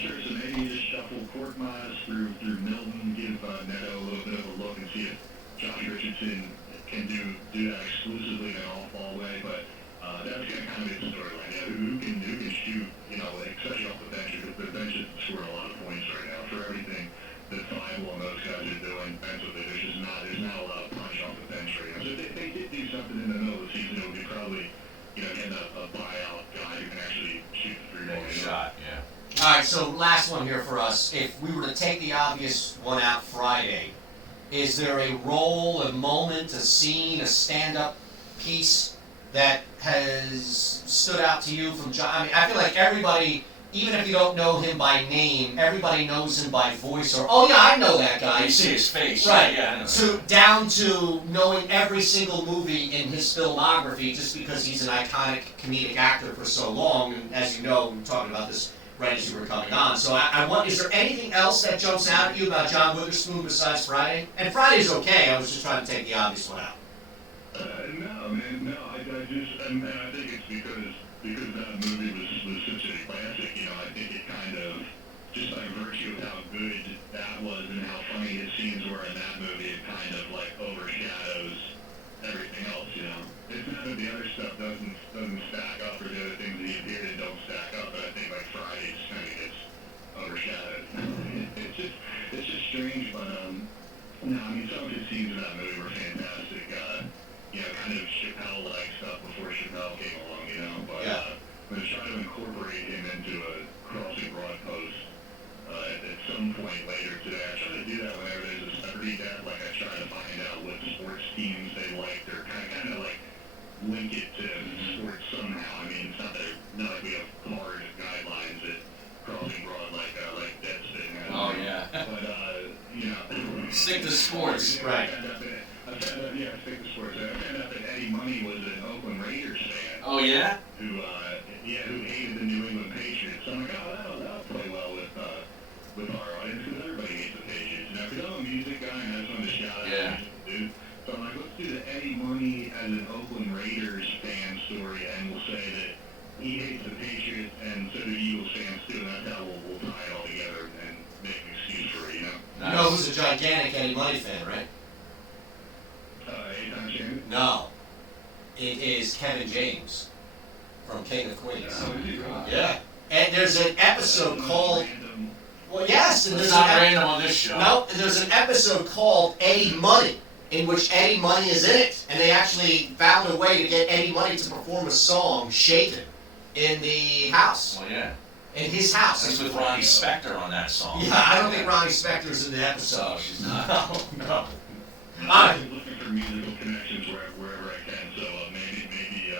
Sure, so maybe you just shuffle Korkmaz through Milton, give Neto a little bit of a look and see if Josh Richardson can do that exclusively in an off-ball way, but that's going to kind of be the storyline. Who can shoot, especially off the bench, because the bench is scoring a lot of points right now for everything that Thibault and those guys are doing defensively. There's not a lot of punch off the bench right now. So if they did do something in the middle of the season, it would be probably getting a buyout guy who can actually shoot the three-point shot. Yeah. All right, so last one here for us. If we were to take the obvious one out Friday, is there a role, a moment, a scene, a stand-up piece that has stood out to you from John? I mean, I feel like everybody, even if you don't know him by name, everybody knows him by voice or, oh yeah, I know that guy. You see his face. Right. Yeah, I know. So down to knowing every single movie in his filmography just because he's an iconic comedic actor for so long. And as you know, we were talking about this right as you were coming on. So I want, is there anything else that jumps out at you about John Witherspoon besides Friday? And Friday's okay, I was just trying to take the obvious one out. No, man, no. I just, and I think it's because that movie was such a classic. You know, I think it kind of, just by virtue of how good that was and how funny his scenes were in that movie, it kind of like overshadows everything else. You know, it's not that the other stuff doesn't stack up, or the other things that he appeared in don't stack up, but I think like Friday just kind of gets overshadowed. It's just strange, but no, I mean, some of his scenes in that movie were fantastic. You know, kind of Chappelle-like stuff before Chappelle came along, you know. But I'm going to try to incorporate him into a Crossing Broad post at some point later today. I try to do that whenever there's a celebrity death. Like, I try to find out what sports teams they liked, or kind of like link it to sports somehow. I mean, it's not like we have hard guidelines at Crossing Broad like Deadspin has. Oh, yeah. But, you know. Stick to sports. Right. Stick to sports. I found out that Eddie Money was an Oakland Raiders fan. Oh, yeah? Who hated the New England Patriots. So I'm like, oh, that'll play well with our audience, because everybody hates the Patriots. You know, because I'm a music guy, and I just wanted to shout out Yeah. music dude. So I'm like, let's do the Eddie Money as an Oakland Raiders fan story, and we'll say that he hates the Patriots, and so do Eagles fans too, and that's how we'll tie it all together and make an excuse for it, you know? You know who's a gigantic Eddie Money fan, right? Eitan Shannon? No. It is Kevin James from King of Queens. Oh, is he really? Yeah. And there's an episode called... Random. Well, yes, and It's there's not an random on this show. No, and there's an episode called Eddie Money, in which Eddie Money is in it, and they actually found a way to get Eddie Money to perform a song, Shaken, in the house, Well, yeah. in his house. That's with Ronnie Spector on that song. Yeah, I don't think Ronnie Spector's in the episode. Oh, she's not. No. I'm looking for musical connections wherever I can, so maybe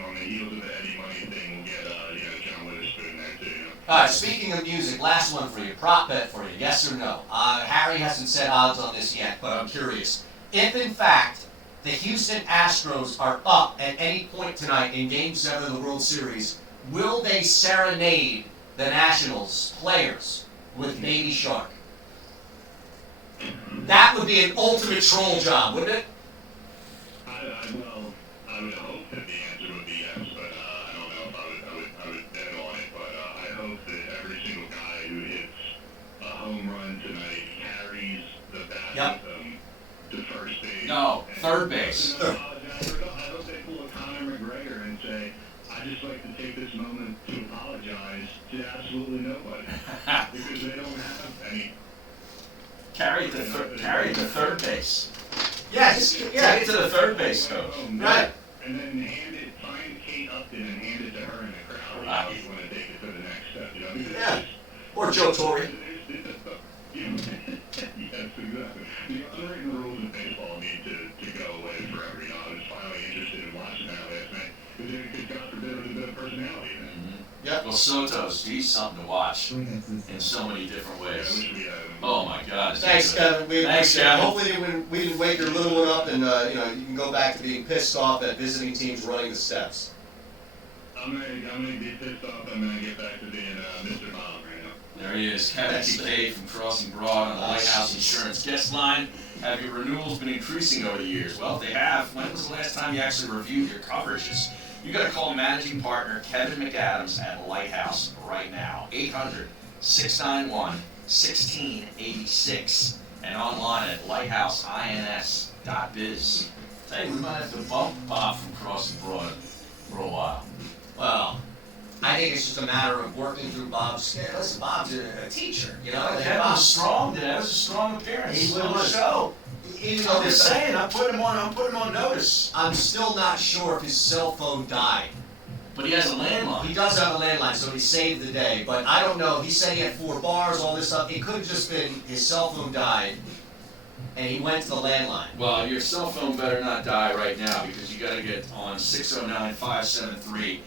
on the heels of the Eddie Money thing, we'll get John Witherspoon there too. You know? All right, speaking of music, last one for you, prop bet for you, yes or no? Harry hasn't said odds on this yet, but I'm curious. If, in fact, the Houston Astros are up at any point tonight in Game 7 of the World Series, will they serenade the Nationals players with Baby Shark? That would be an ultimate troll job, wouldn't it? I would hope that the answer would be yes, but I don't know if I would bet on it. But I hope that every single guy who hits a home run tonight carries the bat with them to first base. No, third base. I hope they pull a Conor McGregor and say, I'd just like to take this moment to apologize to absolutely nobody. Because they don't have any. Carry the third base. Yeah, Take it to the third base coach. Right. And then find Kate Upton and hand it to her in the crowd. Right. If you want to take it to the next step, you know? Because Yeah. Or Joe Torre. yes, exactly. The unwritten rules of baseball need to go away forever. You know, I was finally interested in watching that last night. Because God forbid it was a bit of personality in it. Yep. Well, Soto's, he's something to watch in so many different Yeah, I ways. wish we had him. Oh my God. Thanks, Kevin. Thanks, Kevin. Kevin. Hopefully we didn't wake your little one up, and you can go back to being pissed off at visiting teams running the steps. I'm gonna be pissed off. I'm gonna get back to being Mr. Mom right now. There he is, Kevin Kincaid from Crossing Broad on the White House Insurance guest line. Have your renewals been increasing over the years? Well, if they have, when was the last time you actually reviewed your coverages? You got to call managing partner Kevin McAdams at Lighthouse right now. 800-691-1686 and online at lighthouseinS.biz. Tell you, we might have to bump Bob from Crossing Broad for a while. Well, I think it's just a matter of working through Bob's. Listen, Bob's a teacher, you know. Kevin was strong today. That was a strong appearance. He on the was. show. Even though I'm just saying, I'm putting him on notice. I'm still not sure if his cell phone died. But he has a landline. He does have a landline, so he saved the day. But I don't know. He said he had 4 bars, all this stuff. It could have just been his cell phone died, and he went to the landline. Well, your cell phone better not die right now because you got to get on 609-573-3776.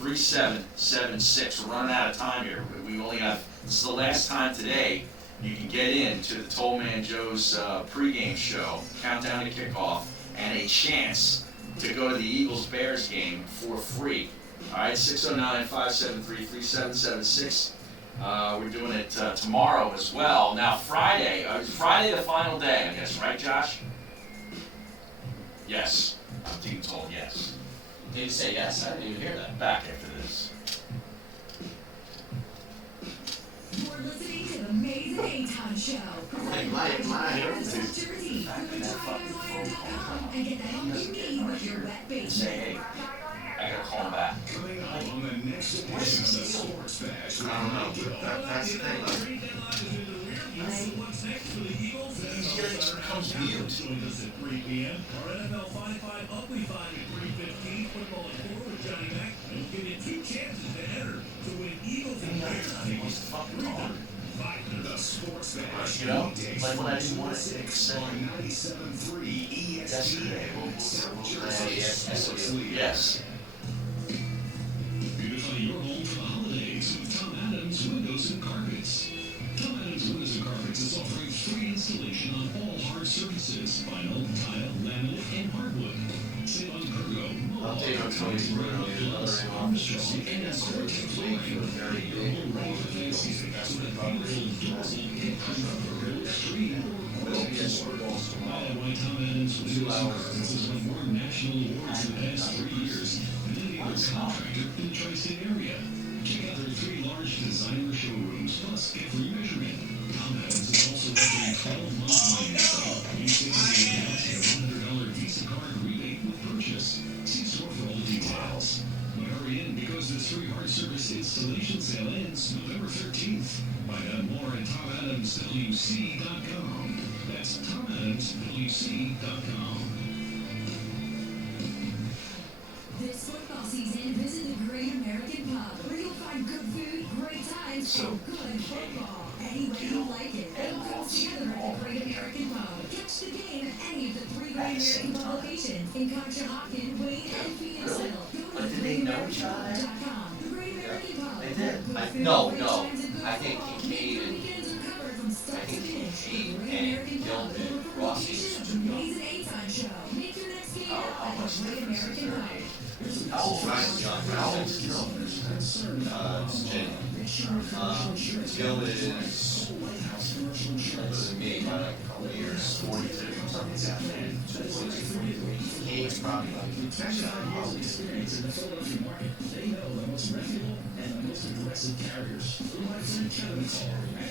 609-573-3776. We're running out of time here. We only have, this is the last time today you can get in to the Tollman Joe's pregame show, countdown to kickoff, and a chance to go to the Eagles-Bears game for free. All right, 609-573-3776. We're doing it tomorrow as well. Now, Friday the final day, I guess, right, Josh? Yes. I'm being told yes. Did you say yes? I didn't even hear that. Back after this. You're listening to the Amazing Aton Show. Presented by South Jersey. Go to TriGuysWire.com and get the help you need with your wet basement. Say, hey, I gotta call him back. Coming up on the next edition of the Sports Bash. I don't know, but that's the thing. He's gonna become mute. Join us at 3 p.m. Our NFL 5-5 Ugly 5 at 3:15. Football at 4 with Johnny Mack. And we'll give you 2 chances to enter to win Eagles and Bears tickets. The Sports Bash. You know, like when I didn't want to say on 97.3 yesterday. South Jersey Sports Leader. Yes. Beautify your home for the holidays with Tom Adams Windows and Carpets. Tom Adams Windows and Carpets is offering free installation on all hard surfaces, vinyl, tile, laminate, and hardwood. Save on Pergo, Update on Tony Bruno, the other officer, and Cortex flooring. very big. Why Tom Adams Windows and Carpets has won more national awards in the past 3 years than any other contractor in the tri-state area. Check out their 3 large designer showrooms, plus get free measurement. Tom Adams is also offering 12-month financing. You save on the account and a $100 Visa card rebate with purchase. See store for all the details. But hurry in because this free hard service installation sale ends November 13th. Find out more at TomAdamsWC.com. That's TomAdamsWC.com. This football season, visit the Great American Pub, where you'll find good food, great times, and good football. Any way you like it. It all comes together at the Great American Pub. Catch the game at any of the 3 Great American Pub locations in Conshohocken, Wayne, and Phoenixville. Go to Like, did they know each other? GreatAmericanPub.com. The Great American Pub. They did. Good food, No. great times, and good I think football. Kincaid and Weekends are covered from start to finish. The Kincaid Great and American Pub. Gilman, Look for Rossi locations was of too the young. Amazing Aton Show. Make your next game How at much the Great difference is American there in Pub. age? How old is young? How old is Gilman? It's Jenny. Gilman is older than me by like a couple of years. 42 or something like that. 43. Kate's probably like, actually, I'm probably Experience in the Philadelphia market. They know the most reputable and the most aggressive carriers. We might send Kevin a call at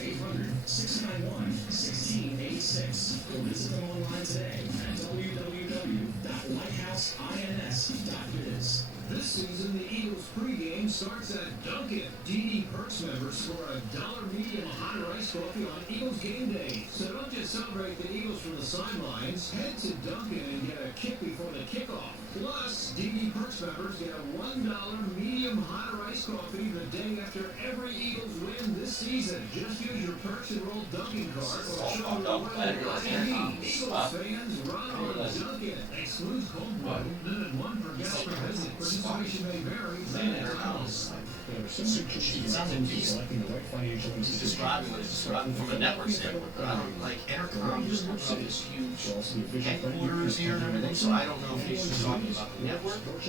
800-691-1686 or visit them online today at www.lighthouseinS.biz. This season, the Eagles pregame starts at Dunkin'. DD Perks members score a $1 medium hot rice coffee on Eagles game day. So don't just celebrate the Eagles from the sidelines. Head to Dunkin' and get a kick before the kickoff. Plus, DD Perks members get a $1 medium hot rice coffee the day after every Eagles win this season. Just use your Perks Enrolled Dunkin' card or show your Eagles fans run on Dunkin'. Excludes cold brew. Limited 1 per guest per visit. Participation may vary. She's describing what he's describing from a network standpoint, but I don't, like, Intercom just looks like this huge headquarters here and everything, so I don't know if he's just talking about the network. What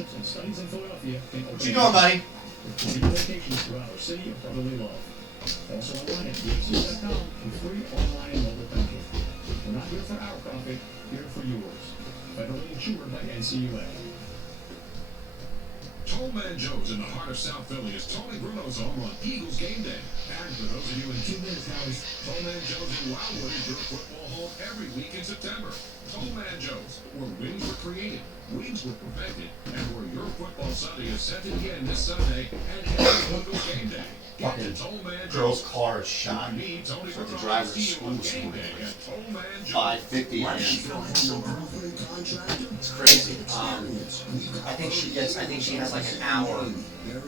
you doing, buddy? Locations throughout our city of brotherly love. Also online at UFC.com and free online and mobile banking. We're not here for our profit, here for yours. Federally insured by NCUA. Tollman Joe's in the heart of South Philly is Tony Bruno's home on Eagles game day. And for those of you in 2 minutes, guys, Tollman Joe's in Wildwood is your football home every week in September. Tollman Joe's, where wins were created, wins were perfected, and where your football Sunday is set again this Sunday and every Eagles game day. Get to Tollman Girl's Joe's. car is shot. You need Tony So I have to Bruno drive her to to school on this game morning. day at Tollman Joe's. 5:50 a.m. It's crazy. I think she has like an hour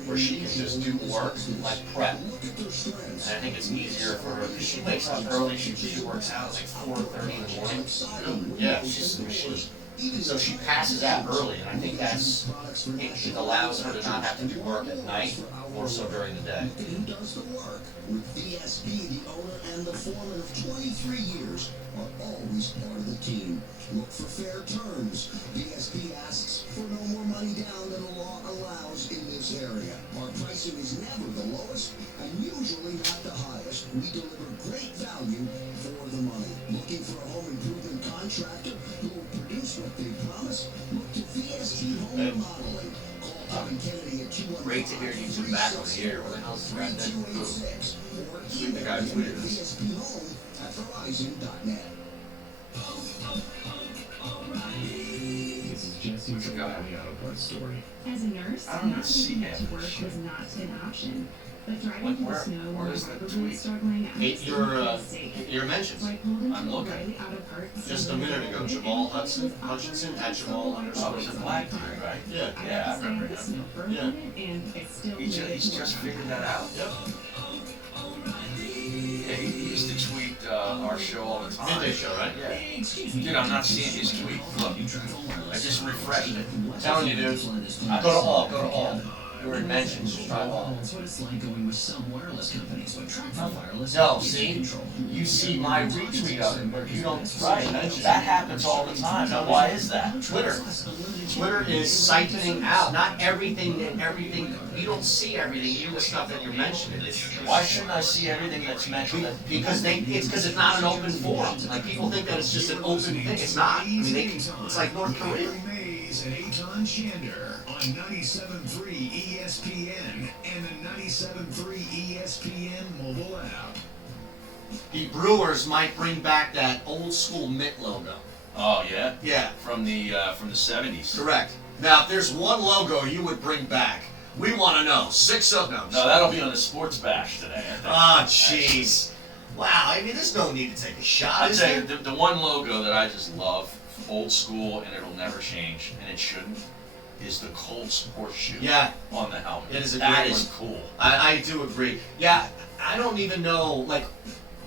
where she can just do work, like prep. And I think it's easier for her because she wakes up early. She works out at like 4:30 in the morning. Yeah, she's a machine. So she passes out early, and I think it allows her to not have to do work at night. more so during the day. Look at who does the work. With VSP, the owner and the foreman of 23 years are always part of the team. Look for fair terms. VSP asks for no more money down than the law allows in this area. Our pricing is never the lowest and usually not the highest. We deliver great value for the money. Looking for a home improvement contractor who will produce what they promise? Look to VSP Home Remodeling. Call Kevin Kennedy at 215 Great to hear you two back on the air. Where the hell's the guy that? or Sweet, the email guy him tweeted at us. vsphome@verizon.net. This is Jesse from the Auto Parts Story. As a nurse, I don't even not see making it to him. work was not an option. But driving What- through where- the snow where while is that probably tweet? struggling, I Hey, was your safe. your mentions. So I pulled into I'm a looking. Riley Auto Parts. Just a minute ago, Jamal Hutchinson at Jamal Oh, underscore. it's a black dude, right? Yeah. Yeah, I remember him. Snow for a Yeah. minute, and it's still He's really just figured that out. Yep. Yeah, he used to tweet our show all the time. Midday show, right? Yeah. Dude, I'm not seeing his tweet. Look, I just refreshed it. I'm telling you, dude. Go to all. You're in mentions. Just try all. That's what it's like going with some wireless companies, but Tracfone Wireless No, gives see? you control. You see my retweet of it, but you don't mention That happens all the time. Now, why is that? Twitter. Twitter is siphoning out. Not everything. You don't see everything, even the stuff that you're mentioning. Why shouldn't I see everything that's mentioned? Because it's not an open forum. Like people think that it's just an open thing. It's not. I mean, it's like North Korea. Gary Mays and Eitan Shander on 97.3 ESPN and the 97.3 ESPN mobile app. The Brewers might bring back that old school mitt logo. Oh yeah, Yeah, from the 70s. correct. Now, if there's one logo you would bring back, we want to know. 6 of them. No, that'll be on the Sports Bash today. I think. Ah, jeez. Wow, I mean, there's no need to take a shot, I'd is say there? the one logo that I just love, old school, and it'll never change, and it shouldn't, is the Colts horseshoe Yeah, on the helmet. it is a That great is one. cool. I do agree. Yeah, I don't even know, like,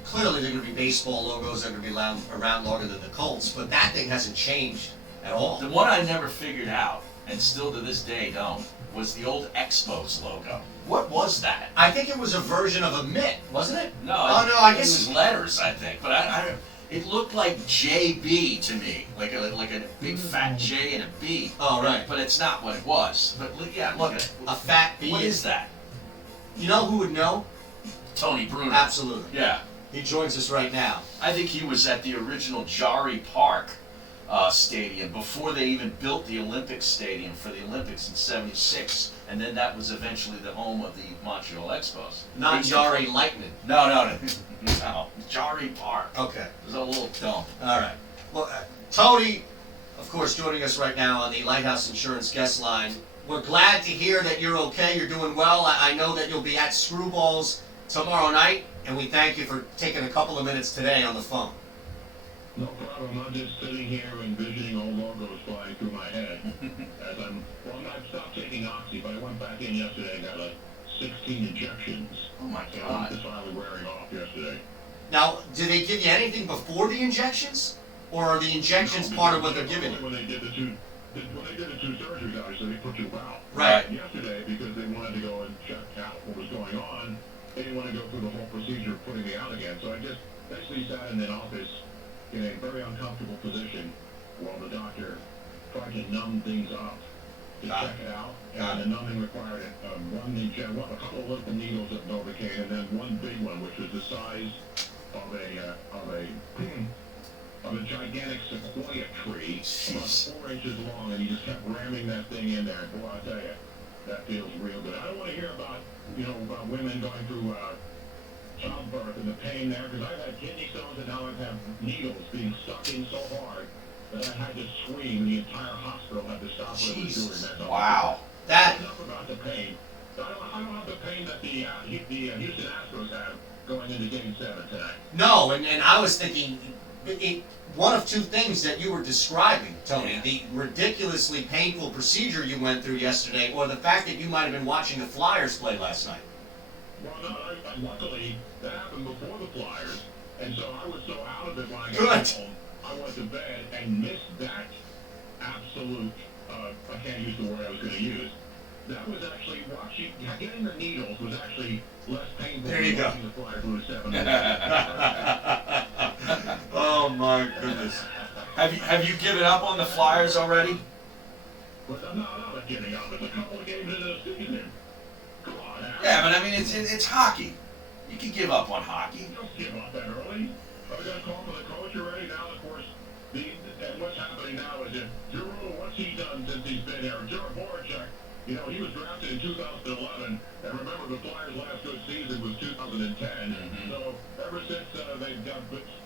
clearly there are going to be baseball logos that are going to be around longer than the Colts, but that thing hasn't changed at all. The one I never figured out, and still to this day don't, was the old Expos logo. What was that? I think it was a version of a mitt, wasn't it? No, Oh, no, I it guess was letters, I think, but it looked like JB to me, like a big fat J and a B. Oh, right. But it's not what it was. But yeah, look at it. A fat B. What is that? You know who would know? Tony Bruno. Absolutely. Yeah. He joins us right now. I think he was at the original Jari Park stadium before they even built the Olympic Stadium for the Olympics in '76, and then that was eventually the home of the Montreal Expos. Not Jari Lightning. No, no, Jari Park. Okay. It was a little dump. All right. Well, Tony, of course, joining us right now on the Lighthouse Insurance guest line. We're glad to hear that you're okay, you're doing well. I know that you'll be at Screwballs tomorrow night, and we thank you for taking a couple of minutes today on the phone. No problem. I'm just sitting here envisioning old logos flying through my head. I've stopped taking Oxy, but I went back in yesterday and got like 16 injections. Oh my So God. it's finally wearing off yesterday. Now, did they give you anything before the injections? Or are the injections part of what they're giving you? When they did the two surgeries, obviously they put you out. Right. Yesterday, because they wanted to go and check out what was going on, they didn't want to go through the whole procedure of putting me out again. So I just basically sat in an office in a very uncomfortable position while the doctor tried to numb things up to check it out. And the numbing required a couple of little needles of Novocaine, and then one big one, which was the size of a gigantic sequoia tree, about 4 inches long, and he just kept ramming that thing in there. And boy, I tell you, that feels real good. I don't want to hear about women going through childbirth and the pain there, because I've had kidney stones and now I've had needles being stuck in so hard that I had to scream. The entire hospital had to stop what it was doing. That's all. Wow. That, Enough about the pain. I don't have the pain that the Houston Astros have going into Game 7 tonight. no, and I was thinking, one of two things that you were describing, Tony, the ridiculously painful procedure you went through yesterday, or the fact that you might have been watching the Flyers play last night. Well, no, luckily that happened before the Flyers, and so I was so out of it when I got Good. home. I went to bed and missed that absolute, I can't use the word I was going to use, That was actually watching, getting the needles was actually less painful There you than go. watching the Flyers lose 7 Oh my goodness. Have you given up on the Flyers already? But I'm not giving up. It's a couple of games into the season. Come on, Harry. Yeah, but I mean it's hockey. You can give up on hockey. Don't give up that early. Are we going to call for the coach already? Now, of course, and what's happening now is that Giroux, what's he done since he's been here? Jared Voracek, you know, he was drafted in 2011, and remember the Flyers' last good season was 2010. Mm-hmm. So ever since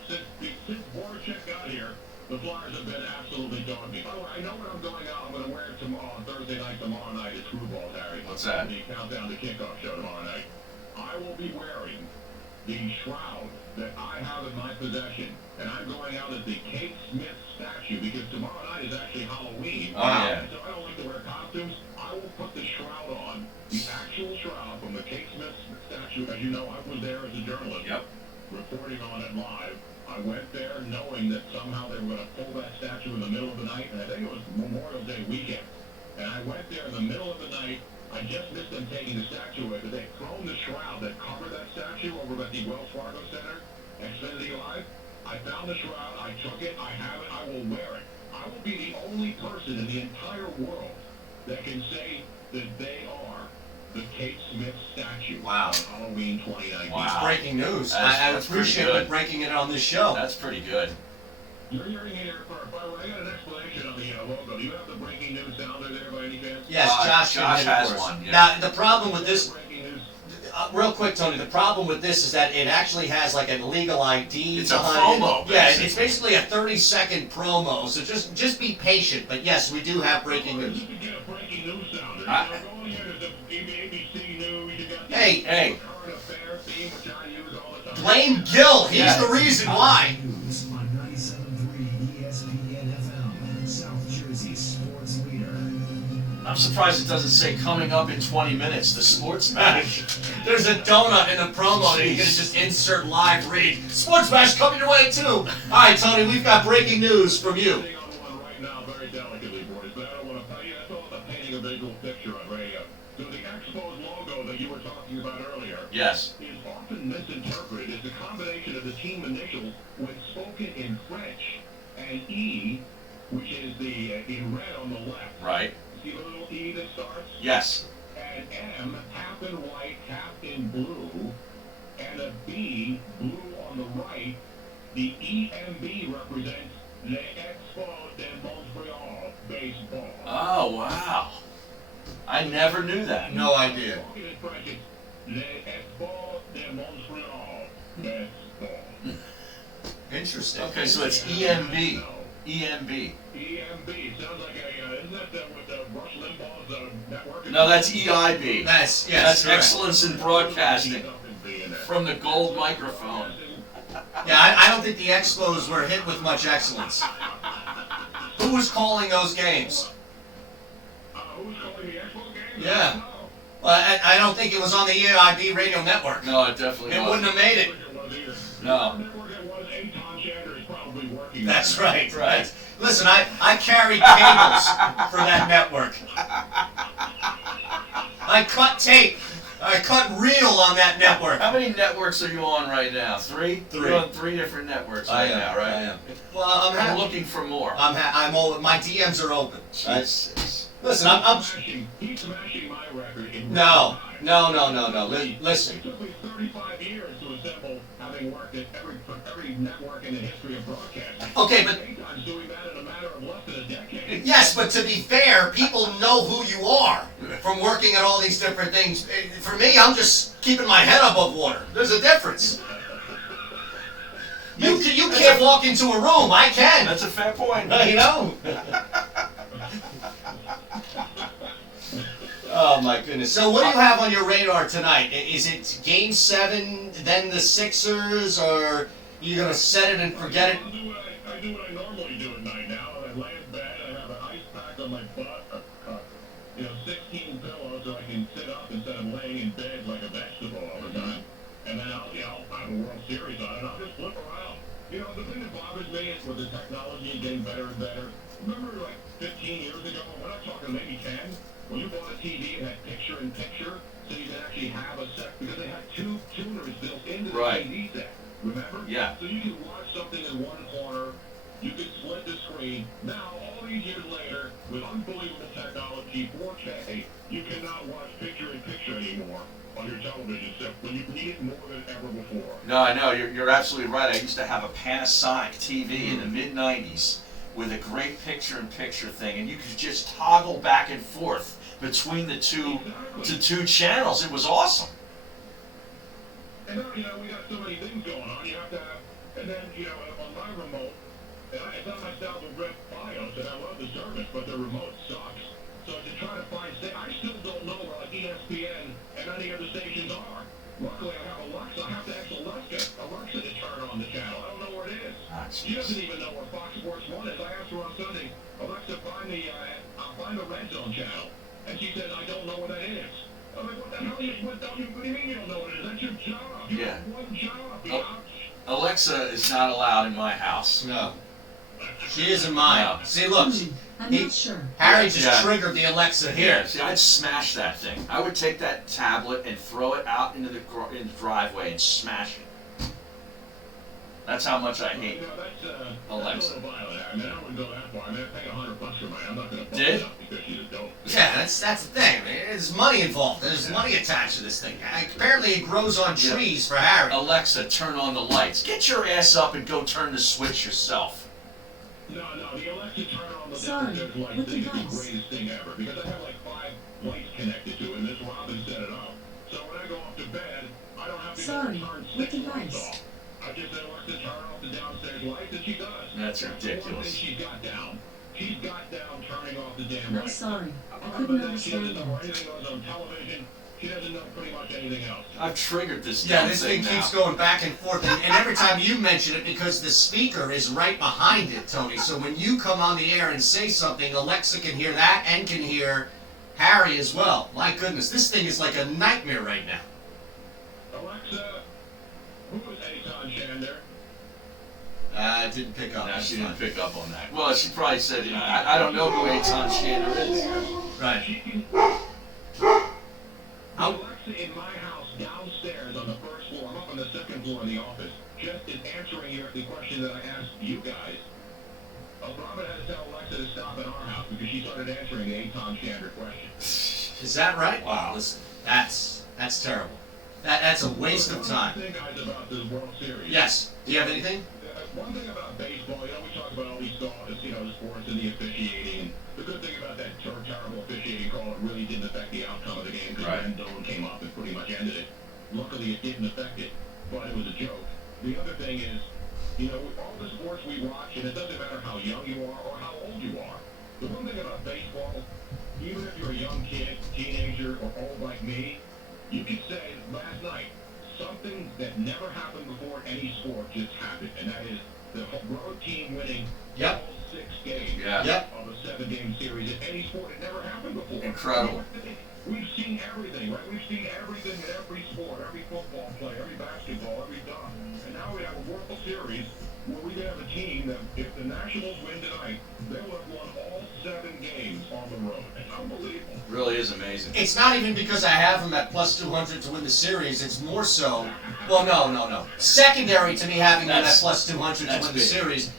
since Voracek got here, the Flyers have been absolutely dogging. By the way, I know what I'm going out. I'm going to wear it tomorrow, on Thursday night, tomorrow night at Screwball, Harry. What's that? The Countdown to Kickoff show tomorrow night. I will be wearing the shroud that I have in my possession, and I'm going out as the Kate Smith statue because tomorrow night is actually Halloween. Oh, yeah. So I don't like to wear costumes. I will put the shroud on, the actual shroud from the Kate Smith statue. As you know, I was there as a journalist. Yep. Reporting on it live. I went there knowing that somehow they were going to pull that statue in the middle of the night, and I think it was Memorial Day weekend. And I went there in the middle of the night. I just missed them taking the statue away, but they'd thrown the shroud that covered that statue over at the Wells Fargo Center, Xfinity Live. I found the shroud, I took it, I have it, I will wear it. I will be the only person in the entire world that can say that they are the Kate Smith statue Wow. on Halloween 2019. Wow. Breaking news. I That's appreciate pretty you good. breaking it on this show. That's pretty good. You're hearing it here first. By the way, I got an explanation on the logo. Do you have the breaking news sounder there by any chance? Yes, Josh Josh can hit it has for us. one, yeah. Now, the problem with this, Breaking news. real quick, Tony, the problem with this is that it actually has like an illegal ID It's a behind promo, it. Yeah, basically. it's basically a 30-second promo, so just be patient. But yes, we do have breaking news. You can get a breaking news sounder. I- You know, go on here to the ABC News. You got the Hey, current affair theme, which I use all the time. blame Gil. He's Yeah. the reason why. News on 97.3 ESPN FM, South Jersey sports leader. I'm surprised it doesn't say coming up in 20 minutes, the sports match. There's a donut in the promo that you can just insert live read. Sports match coming your way too. All right, Tony, we've got breaking news from you. Sitting on one right now, very delicately, boys, but I don't want to tell you. That's all about painting a visual picture on radio. So the Expos logo that you were talking about earlier Yes. is often misinterpreted as a combination of the team initials when spoken in French, and E, which is the in red on the left. Right. See the little E that starts? Yes. And M, half in white, half in blue, and a B, blue on the right. The EMB represents Les Expos de Montreal baseball. Oh, wow. I never knew that. No idea. Spoken in French, it's Les Expos de Montreal baseball. Interesting. Okay, so it's EMB. EMB. EMB sounds like isn't that with the Rush Limbaugh's network? No, that's EIB. Yes, That's correct. excellence in broadcasting from the gold microphone. Yeah, I don't think the Expos were hit with much excellence. Who was calling those games? Who's calling the Expo game? Yeah. Well, I don't think it was on the EIB radio network. No, it definitely It wasn't. wouldn't have made it. No. That's right. Right. Listen, I carried cables for that network. I cut tape. I cut reel on that network. How many networks are you on right now? Three? Three. You're on 3 different networks right now, right? I am. Well, I'm I'm happy. looking for more. I'm all. My DMs are open. Jesus. Listen, I'm. He's smashing my record in No. real time. No. Listen. It took me 35 years to assemble, having worked at every network in the history of broadcasting. Okay, but Sometimes doing that in a matter of less than a decade. yes, but to be fair, people know who you are from working at all these different things. For me, I'm just keeping my head above water. There's a difference. You can't walk into a room. I can. That's a fair point. You know. Oh my goodness. So what do you have on your radar tonight? Is it Game 7, then the Sixers, or you gonna set it and forget it? I do what I normally do at night now. I lay in bed, I have an ice pack on my butt, 16 pillows so I can sit up instead of laying in bed like a vegetable all the time. And then I'll have a World Series on it, and I'll just flip around. You know, the thing that bothers me is with the technology getting better and better. Remember like 15 years ago, we're not talking maybe 10, When you bought a TV, it had picture-in-picture, so you could actually have a set, because they had two tuners built into the Right. TV set. Remember? Yeah. So you could watch something in one corner, you could split the screen. Now, all these years later, with unbelievable technology, 4K, you cannot watch picture-in-picture anymore on your television set when you need it more than ever before. No, I know, you're absolutely right. I used to have a Panasonic TV in the mid-90s with a great picture-in-picture thing, and you could just toggle back and forth between the two channels. It was awesome. And now, we got so many things going on. You have to have, and then, on my remote, and it's not my style to rip BIOS, and I love the service, but the remote sucks. So to try to find, I still don't know where like ESPN and any other stations are. Luckily, I have Alexa. I have to ask Alexa to turn on the channel. I don't know where it is. She doesn't even know where Fox Sports 1 is. I asked her on Sunday, Alexa, find the Red Zone channel. And she said, I don't know where that is. I'm like, what the hell? What do you mean you don't know what it is? That's your job. You have one job. Alexa is not allowed in my house. No. She is in mine. No. See, look. I'm not sure. Harry just triggered the Alexa here. Yeah, see, I'd smash that thing. I would take that tablet and throw it out into the driveway and smash it. That's how much I hate Alexa. That's a little violent. I mean, I wouldn't go that far. I mean, I paid $100 for mine. I'm not going to Did? up because she's a dope. Yeah, that's the thing. I mean, there's money involved. There's money attached to this thing. Apparently, it grows on trees for Harry. Alexa, turn on the lights. Get your ass up and go turn the switch yourself. No, the Alexa turn on the Sorry, different light what thing is the device? greatest thing ever because I have like 5 lights connected to it, and this Robin set it up. So when I go off to bed, I don't have to Sorry, go turn what 6 lights device? off. I just say Alexa turn off the downstairs lights, and she does. That's the one ridiculous. thing she's got down. She's got down turning off the damn I'm lights. sorry. I Other couldn't than that, she understand doesn't know where that. anything goes on television. She doesn't know pretty much anything else. I've triggered this Yeah, damn this thing now. keeps going back and forth, and every time you mention it, because the speaker is right behind it, Tony. So when you come on the air and say something, Alexa can hear that and can hear Harry as well. My goodness, this thing is like a nightmare right now. Alexa, who is Eitan Shander? I didn't pick up. No, That's she fine. didn't pick up on that. Well, she probably said, I don't know who Eitan Shander is. Right. She can. Alexa in my house downstairs on the first floor, I'm up on the second floor in the office, just is answering the question that I asked you guys. Robin had to tell Alexa to stop at our house because she started answering the Eitan Shander question. Is that right? Wow. Listen, that's terrible. That's a waste of time. One thing, guys, about the World Series. Yes. Do you have anything? One thing about baseball, we talk about all these sports and the officiating. The good thing about that terrible officiating call, it really didn't affect the outcome of the game because Right. Rendon came up and pretty much ended it. Luckily, it didn't affect it, but it was a joke. The other thing is, all the sports we watch, and it doesn't matter how young you are or how old you are. The one thing about baseball, even if you're a young kid, teenager, or old like me, you could say last night, something that never happened before in any sport just happened, and that is the road team winning Yep. all 6 games Yeah. Yep. of a 7-game series in any sport. It never happened before. Incredible. We've seen everything, right? We've seen everything in every sport, every football play, every basketball, every dunk. And now we have a World Series where we have a team that, if the Nationals win tonight, they will have won all 7 games on the road. It's unbelievable. Really is amazing. It's not even because I have him at plus 200 to win the series. It's more so. Well, no. Secondary to me having him at That's- plus 200 to that's win the big. series.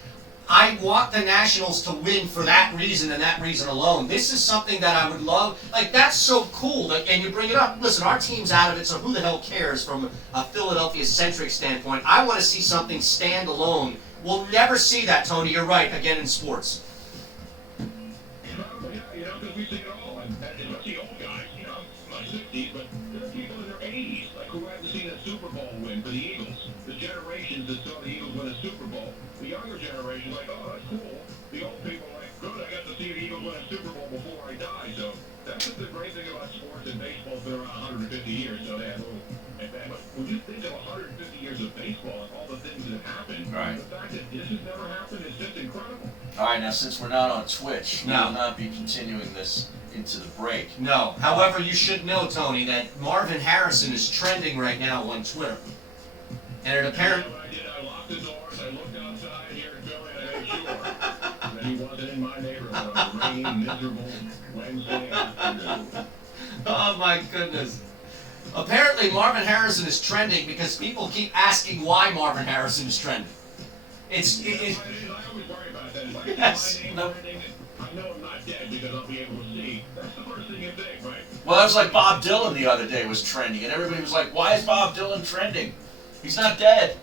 I want the Nationals to win for that reason and that reason alone. This is something that I would love. Like, that's so cool. Like, and you bring it up. Listen, our team's out of it, so who the hell cares from a Philadelphia-centric standpoint? I want to see something stand alone. We'll never see that, Tony. You're right, again, in sports. Well, yeah, because we see it all, and especially old guys, my 60s, but there are people in their 80s, like, who haven't seen a Super Bowl win for the Eagles. The generations that saw the Eagles win a Super Bowl, the younger generation, like, oh, that's cool. The old people are like, good, I got to see the Eagles win a Super Bowl before I die. So that's just the great thing about sports and baseball. It's been around 150 years, so they have a little. But when you think of 150 years of baseball and all the things that have happened, Right. the fact that this has never happened is just incredible. All right, now since we're not on Twitch, we No. will not be continuing this into the break. No. However, you should know, Tony, that Marvin Harrison is trending right now on Twitter. And it apparently... What I did, I locked the doors, I looked outside here in Philly, and I made sure that he wasn't in my neighborhood on the rainy miserable Wednesday afternoon. Oh my goodness. Apparently Marvin Harrison is trending because people keep asking why Marvin Harrison is trending. It's I always worry about that. If I Yes. see my name No. trending, I know I'm not dead because I'll be able to see. That's the first thing you think, right? Well, that was like Bob Dylan the other day was trending, and everybody was like, "Why is Bob Dylan trending? He's not dead."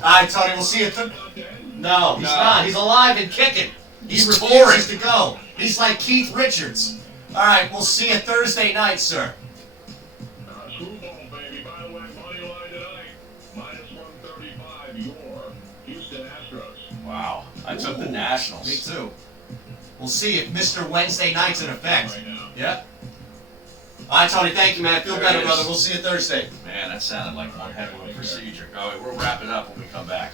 Alright, Tony, we'll see you Not dead? No, he's No. not. He's alive and kicking. He He's refuses to go. He's like Keith Richards. Alright, we'll see you Thursday night, sir. Screwball, baby. By the way, money line tonight. Minus 135. Your Houston Astros. Wow, I took the Ooh, Nationals. Me too. We'll see if Mr. Wednesday night's in effect. Right now. Yeah. Alright, Tony, thank you, man. Feel There better, it is. brother. We'll see you Thursday. Man, that sounded like one heck of a procedure. All right, we'll wrap it up when we come back.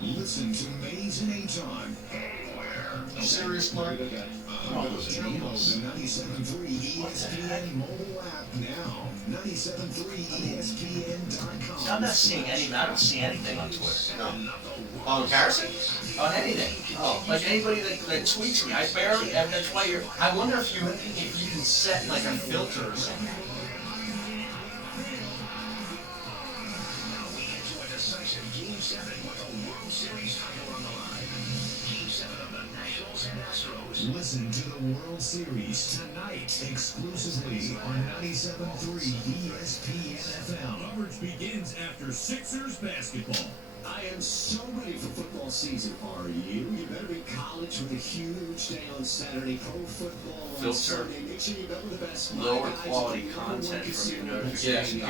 Listen to Mays and Aton anywhere. Serious, Mark? Download the 97.3 ESPN mobile app now. 97.3ESPN.com. I'm not seeing any. I don't see anything on Twitter. No. On Harrison? On anything. Oh. Like anybody that tweets me, I barely. And that's why you're. I wonder if you can set like a filter or something. Now we head to a decisive Game 7 with a World Series title on the line. Game 7 of the Nationals and Astros. Listen to the World Series tonight exclusively on 97.3 ESPN FM. Coverage begins after Sixers basketball. I am so ready for football season. Are you? You better be college with a huge day on Saturday. Pro football on Filter Sunday. Make sure you bet with the best. lower My guys quality are the number content one from casino your in the notifications. country. I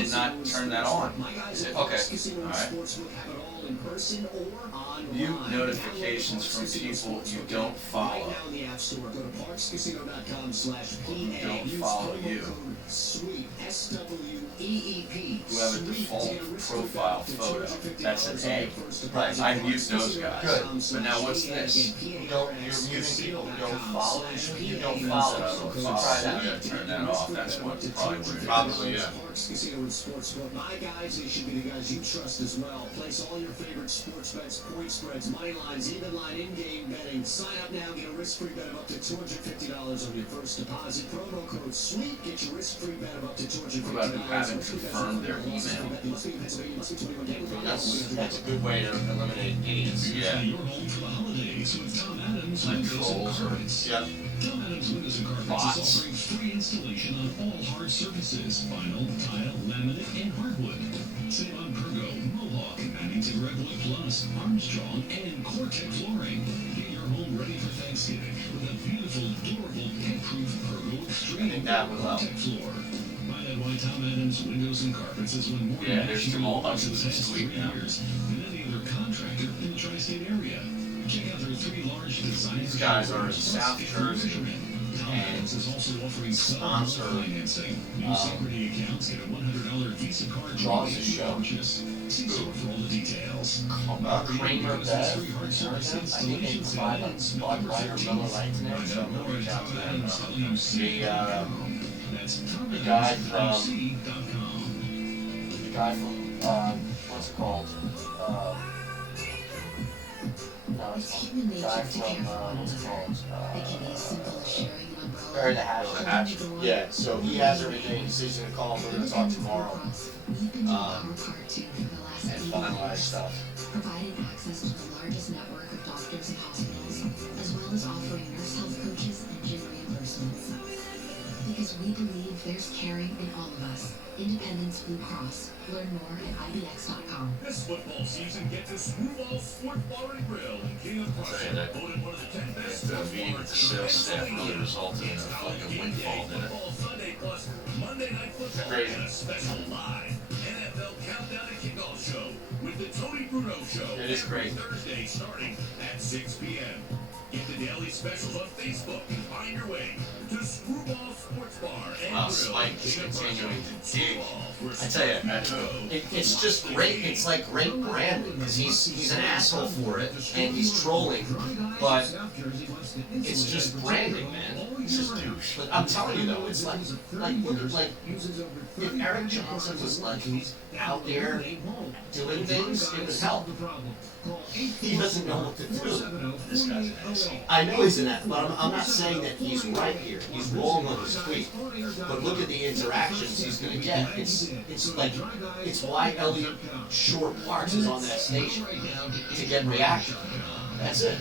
did not turn that on. My guys at Okay. Fox Casino and All right. Sportsbook have it all in person or online. Mute Download notifications Fox from Casino people you Sportsbook don't follow. Right now in the App Store. Go to parkscasino.com/PA. Don't Use follow promo you. code SWEEP, SWEEP. Who have a Sweep. default Get a risk-free profile bet up to photo. $250 That's an on your A. first Right, deposit. I mute those guys. Good. But now what's this? You're muting people who don't follow you. You don't follow. So So try I that. gotta turn that off. That's what probably what it is. Probably, yeah. Parks Casino and Sportsbook. My guys, they should be the guys you trust as well. Place all your favorite sports bets, point spreads, money lines, even line, in-game betting. Sign up now, get a risk-free bet of up to $250 on your first deposit. Promo code SWEET. Get your risk-free bet of up to $250. What about who haven't confirmed their email? You must be in Pennsylvania. You must be 21 years old. That's a good way to eliminate idiots. Yeah. Your home for the holidays with Tom Adams Like Windows and trolls or- Carpets. Yep. Tom Adams Windows and Carpets Bots. is offering free installation on all hard surfaces, vinyl, tile, laminate, and hardwood. Save on Pergo, Mohawk, Maddington Redwood Plus, Armstrong, and Cortec flooring. Get your home ready for Thanksgiving with a beautiful, durable, pet-proof Pergo Extreme I think that would help. Cortec floor. Find out why Tom Adams Windows and Carpets has won more Yeah, there's national Jamal awards in the Hudson's past tweet 3 now. years than any other contractor in the tri-state area. Check out their 3 large design. These guys are in South Jersey Tom Adams is also offering sponsor, financing. New Security accounts get a $100 Visa card draws rebate the show. purchase. See store for all the details. Kramer Bev, I think they provide like Bud Light or Miller Lite today, so I'm gonna reach out to them. The guy from, what's it called? No, it's It's human the nature guy to from, care for one what's it another. called? It can be as simple as sharing an umbrella. Barry the Hatch. The Hatch. Yeah, so he has everything, so he's gonna call him, we're gonna talk tomorrow, We've been doing our part too for the last and 8 finalize years, stuff. providing access to the largest network of doctors and hospitals, as well as offering nurse health coaches and gym reimbursements. Because we believe there's caring in all of us. Independence Blue Cross. Learn more at IBX.com. This football season, get to Screwball Sport Bar and Grill in King of Prussia. that- Voted one of the 10 best The sports meeting bars with the in sales staff Pennsylvania. really resulted in a fucking windfall, didn't it? Football Sunday plus Monday Night Football Crazy. and a special live NFL Countdown and Kickoff show with the Tony Bruno Show. It is every great. Thursday starting at 6 p.m. Get the daily specials on Facebook. Find your way to Screwball Sports Bar and Wow, Grill. Spike is continuing to dig. I tell you, At it's just great. It's like great branding because he's an asshole for it and he's trolling, but it's just branding, man. It's just douche. But I'm telling you though, it's like look at like if Eric Johnson was like out there doing things, it would help. He doesn't know what to do. This guy's an asshole. I know he's an asshole, but I'm not saying that he's right here. He's wrong on his tweet. But look at the interactions he's going to get. It's like it's why Elliot Shore Parks is on that station to get reaction. That's it.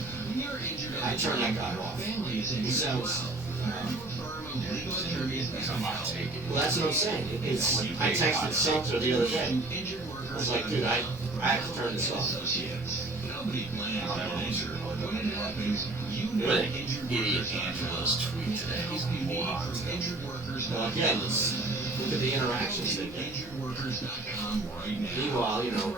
I turn that guy off. He sounds. Well, that's what I'm saying. I texted Seltzer the other day. I was like, dude, I have to turn this off. Look at idiot Angelo's tweet today. He's a moron. Well, again, look at the interactions they get. Meanwhile, you know,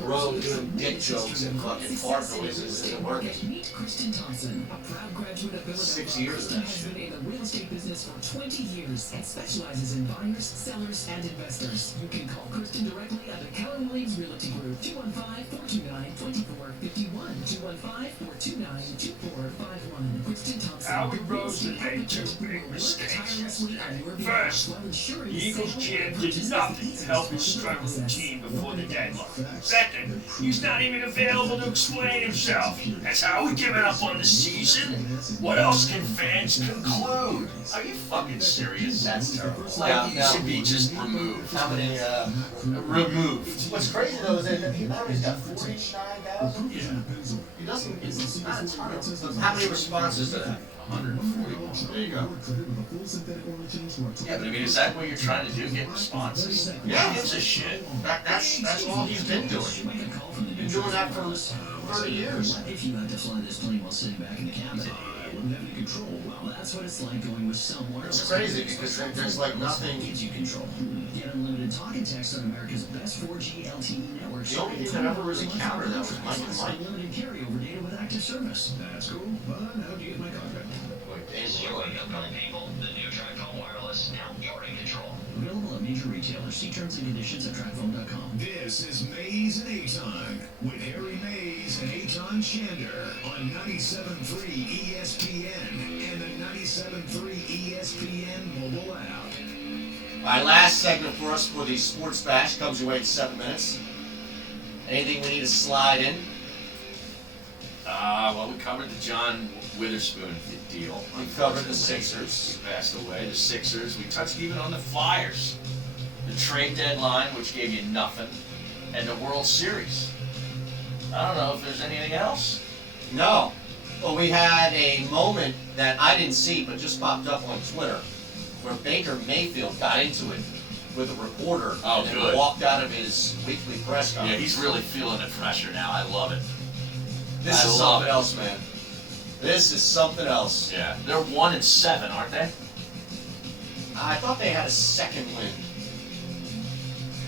Bro doing dick jokes and fucking fart noises isn't working. Meet Kristen Thompson, a proud graduate of Villanova. 6 years of Kristen that has shit. been in the real estate business for 20 years and specializes in buyers, sellers, and investors. You can call Kristen directly at the Keller Williams Realty Group, 215-429-2451, 215-429-2451. Kristen Thompson. Howie the real Rosen estate made two advocate who big will work mistakes tirelessly on your behalf First, while ensuring the Eagles sale GM did purchases nothing as to help easy his as struggling possible. team before the deadline. Second, he's not even available to explain himself. That's how we giving up on the season? What else can fans conclude? Are you fucking serious? That's terrible. Like, he should be just removed. How many, Removed. what's crazy though is that he already got 49,000. Yeah. He doesn't, it's not a ton of, how many responses to that? 141. There you go. Yeah, but I mean, is that what you're trying to do? Get responses? Yeah. Who gives a shit? That's all he's been doing. Been doing that for 30 years. If you had to fly this plane while sitting back in the cabin, I wouldn't have any control. Well, that's what it's like going with someone else. It's crazy because there's like nothing. Gives you control. Get unlimited talk and text on America's best 4G LTE network. The only thing that ever really counted that was Mike and Mike. Unlimited carryover data with active service. That's cool. But how do you get my contact? Like, damn, people, the new TracFone Wireless. Now you're in control. Available at major retailers. See terms and conditions at TracFone.com. This is Mays and Aton with Harry Mays and Aton Shander on 97.3 ESPN and the 97.3 ESPN mobile app. All right, last segment for us for the Sports Bash comes your way in 7 minutes. Anything we need to slide in? Well, we covered the John Witherspoon deal. We covered the Sixers. He passed away. The Sixers. We touched even on the Flyers. The trade deadline, which gave you nothing. And the World Series. I don't know if there's anything else. No. Well, we had a moment that I didn't see but just popped up on Twitter where Baker Mayfield got into it with a reporter Oh, and then good. walked out of his weekly press Yeah, conference. he's really feeling the pressure now. I love it. This I is love something it. else, man. This is something else. Yeah. They're 1-7, aren't they? I thought they had a second win.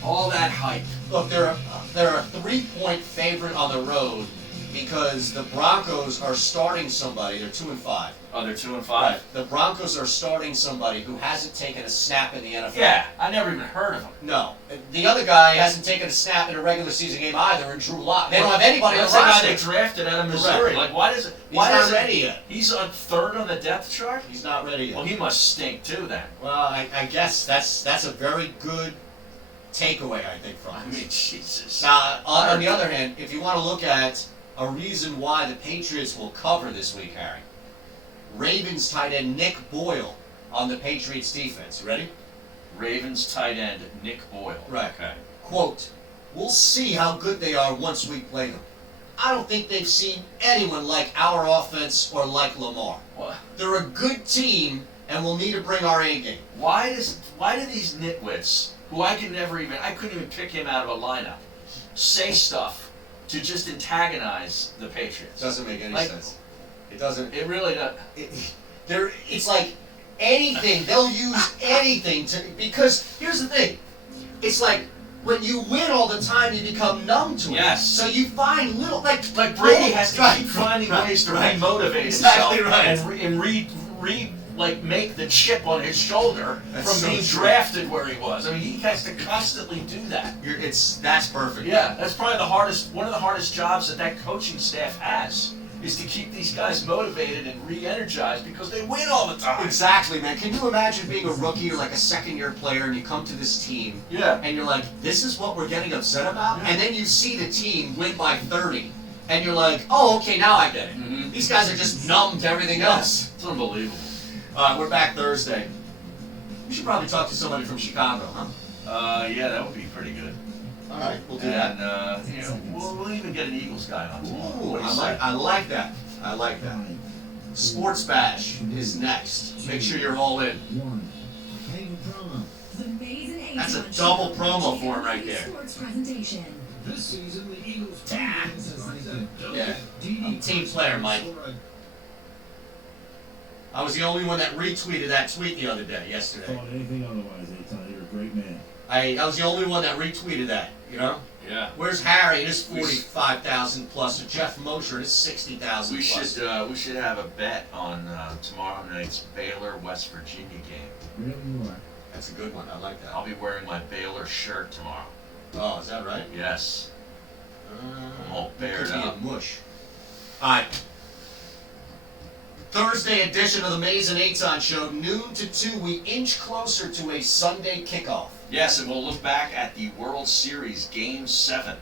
All that hype. Look, they're a 3-point favorite on the road because the Broncos are starting somebody. They're 2-5. Oh, they're 2-5. The Broncos are starting somebody who hasn't taken a snap in the NFL. Yeah, I never even heard of him. No. The other guy hasn't taken a snap in a regular season game either, and Drew Lock. They don't have anybody on That's the the guy roster. they drafted out of Missouri. Correct. Like, why does it? He's Why not is ready it, yet. He's on third on the depth chart. He's not ready yet. Well, he must stink too then. Well, I guess that's a very good takeaway, I think, from I him. mean, Jesus. Now, on the other hand, if you want to look at a reason why the Patriots will cover this week, Harry, Ravens tight end Nick Boyle on the Patriots defense. You ready? Ravens tight end Nick Boyle. Right. Okay. Quote, "We'll see how good they are once we play them. I don't think they've seen anyone like our offense or like Lamar. What? They're a good team, and we'll need to bring our A game." Why do these nitwits, who I couldn't even pick him out of a lineup, say stuff to just antagonize the Patriots? Doesn't make any Like- sense. It doesn't. It really does. It's like anything. They'll use anything to, because here's the thing. It's like when you win all the time, you become numb to it. Yes. So you find little Like Brady has to keep finding ways to remotivate Exactly himself right. and make the chip on his shoulder That's from so being true. drafted where he was. I mean, he has to constantly do that. That's perfect. Yeah, that's probably one of the hardest jobs that coaching staff has, is to keep these guys motivated and re-energized because they win all the time. Exactly, man. Can you imagine being a rookie or like a second-year player and you come to this team Yeah. and you're like, this is what we're getting upset about? Yeah. And then you see the team win by 30 and you're like, oh, okay, now I get it. Mhm. These guys are just numb to everything else. It's unbelievable. We're back Thursday. We should probably talk to somebody from Chicago, huh? Yeah, that would be pretty good. All right, we'll do And that. we'll even get an Eagles guy on tomorrow. Ooh, What do you say? I like that. I like that. Sports Bash is next. Make sure you're all in. One. Payment promo. The Mays and Ace That's a on double Show promo for him right JLP there. Sports presentation. This season, the Eagles' defense has linked Yeah. I'm a team player, Mike. I was the only one that retweeted that tweet the other day, yesterday. Thought anything otherwise, Eitan. You're a great man. I was the only one that retweeted that, you know? Yeah. Where's Harry and his 45,000 plus, or Jeff Mosher and his 60,000 We plus? should have a bet on tomorrow night's Baylor West Virginia game. Really you are. That's a good one. I like that. I'll be wearing my Baylor shirt tomorrow. Oh, is that right? Yes. all That bared could be up. a mush. All right. Thursday edition of the Mays and Eitan Show, noon to 2. We inch closer to a Sunday kickoff. Yes, and we'll look back at the World Series Game 7.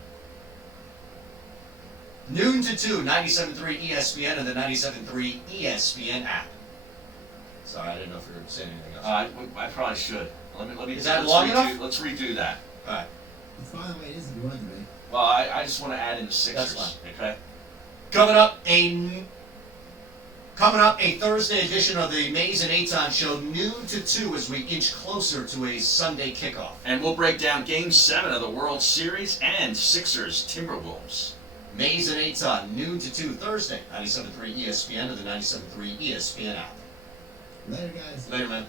Noon to 2, 97.3 ESPN and the 97.3 ESPN app. Sorry, I didn't know if you were saying anything else. I probably should. Let me. Is that let's long redo, enough? Let's redo that. All right. By the way, it isn't going to be. Well, I just want to add in the Sixers. That's Okay. Coming up, a Thursday edition of the Mays and Eitan Show, noon to 2, as we inch closer to a Sunday kickoff. And we'll break down Game 7 of the World Series and Sixers Timberwolves. Mays and Eitan, noon to 2, Thursday, 97.3 ESPN and the 97.3 ESPN app. Later, guys. Later, man.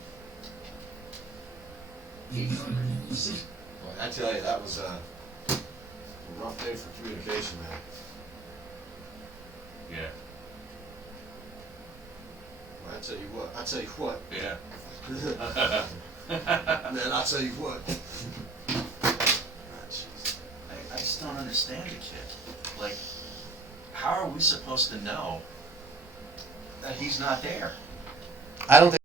Boy, I tell you, that was a rough day for communication, man. Yeah. Well, I tell you what. Yeah. Man, I'll tell you what. I just don't understand the kid. Like, how are we supposed to know that he's not there? I don't think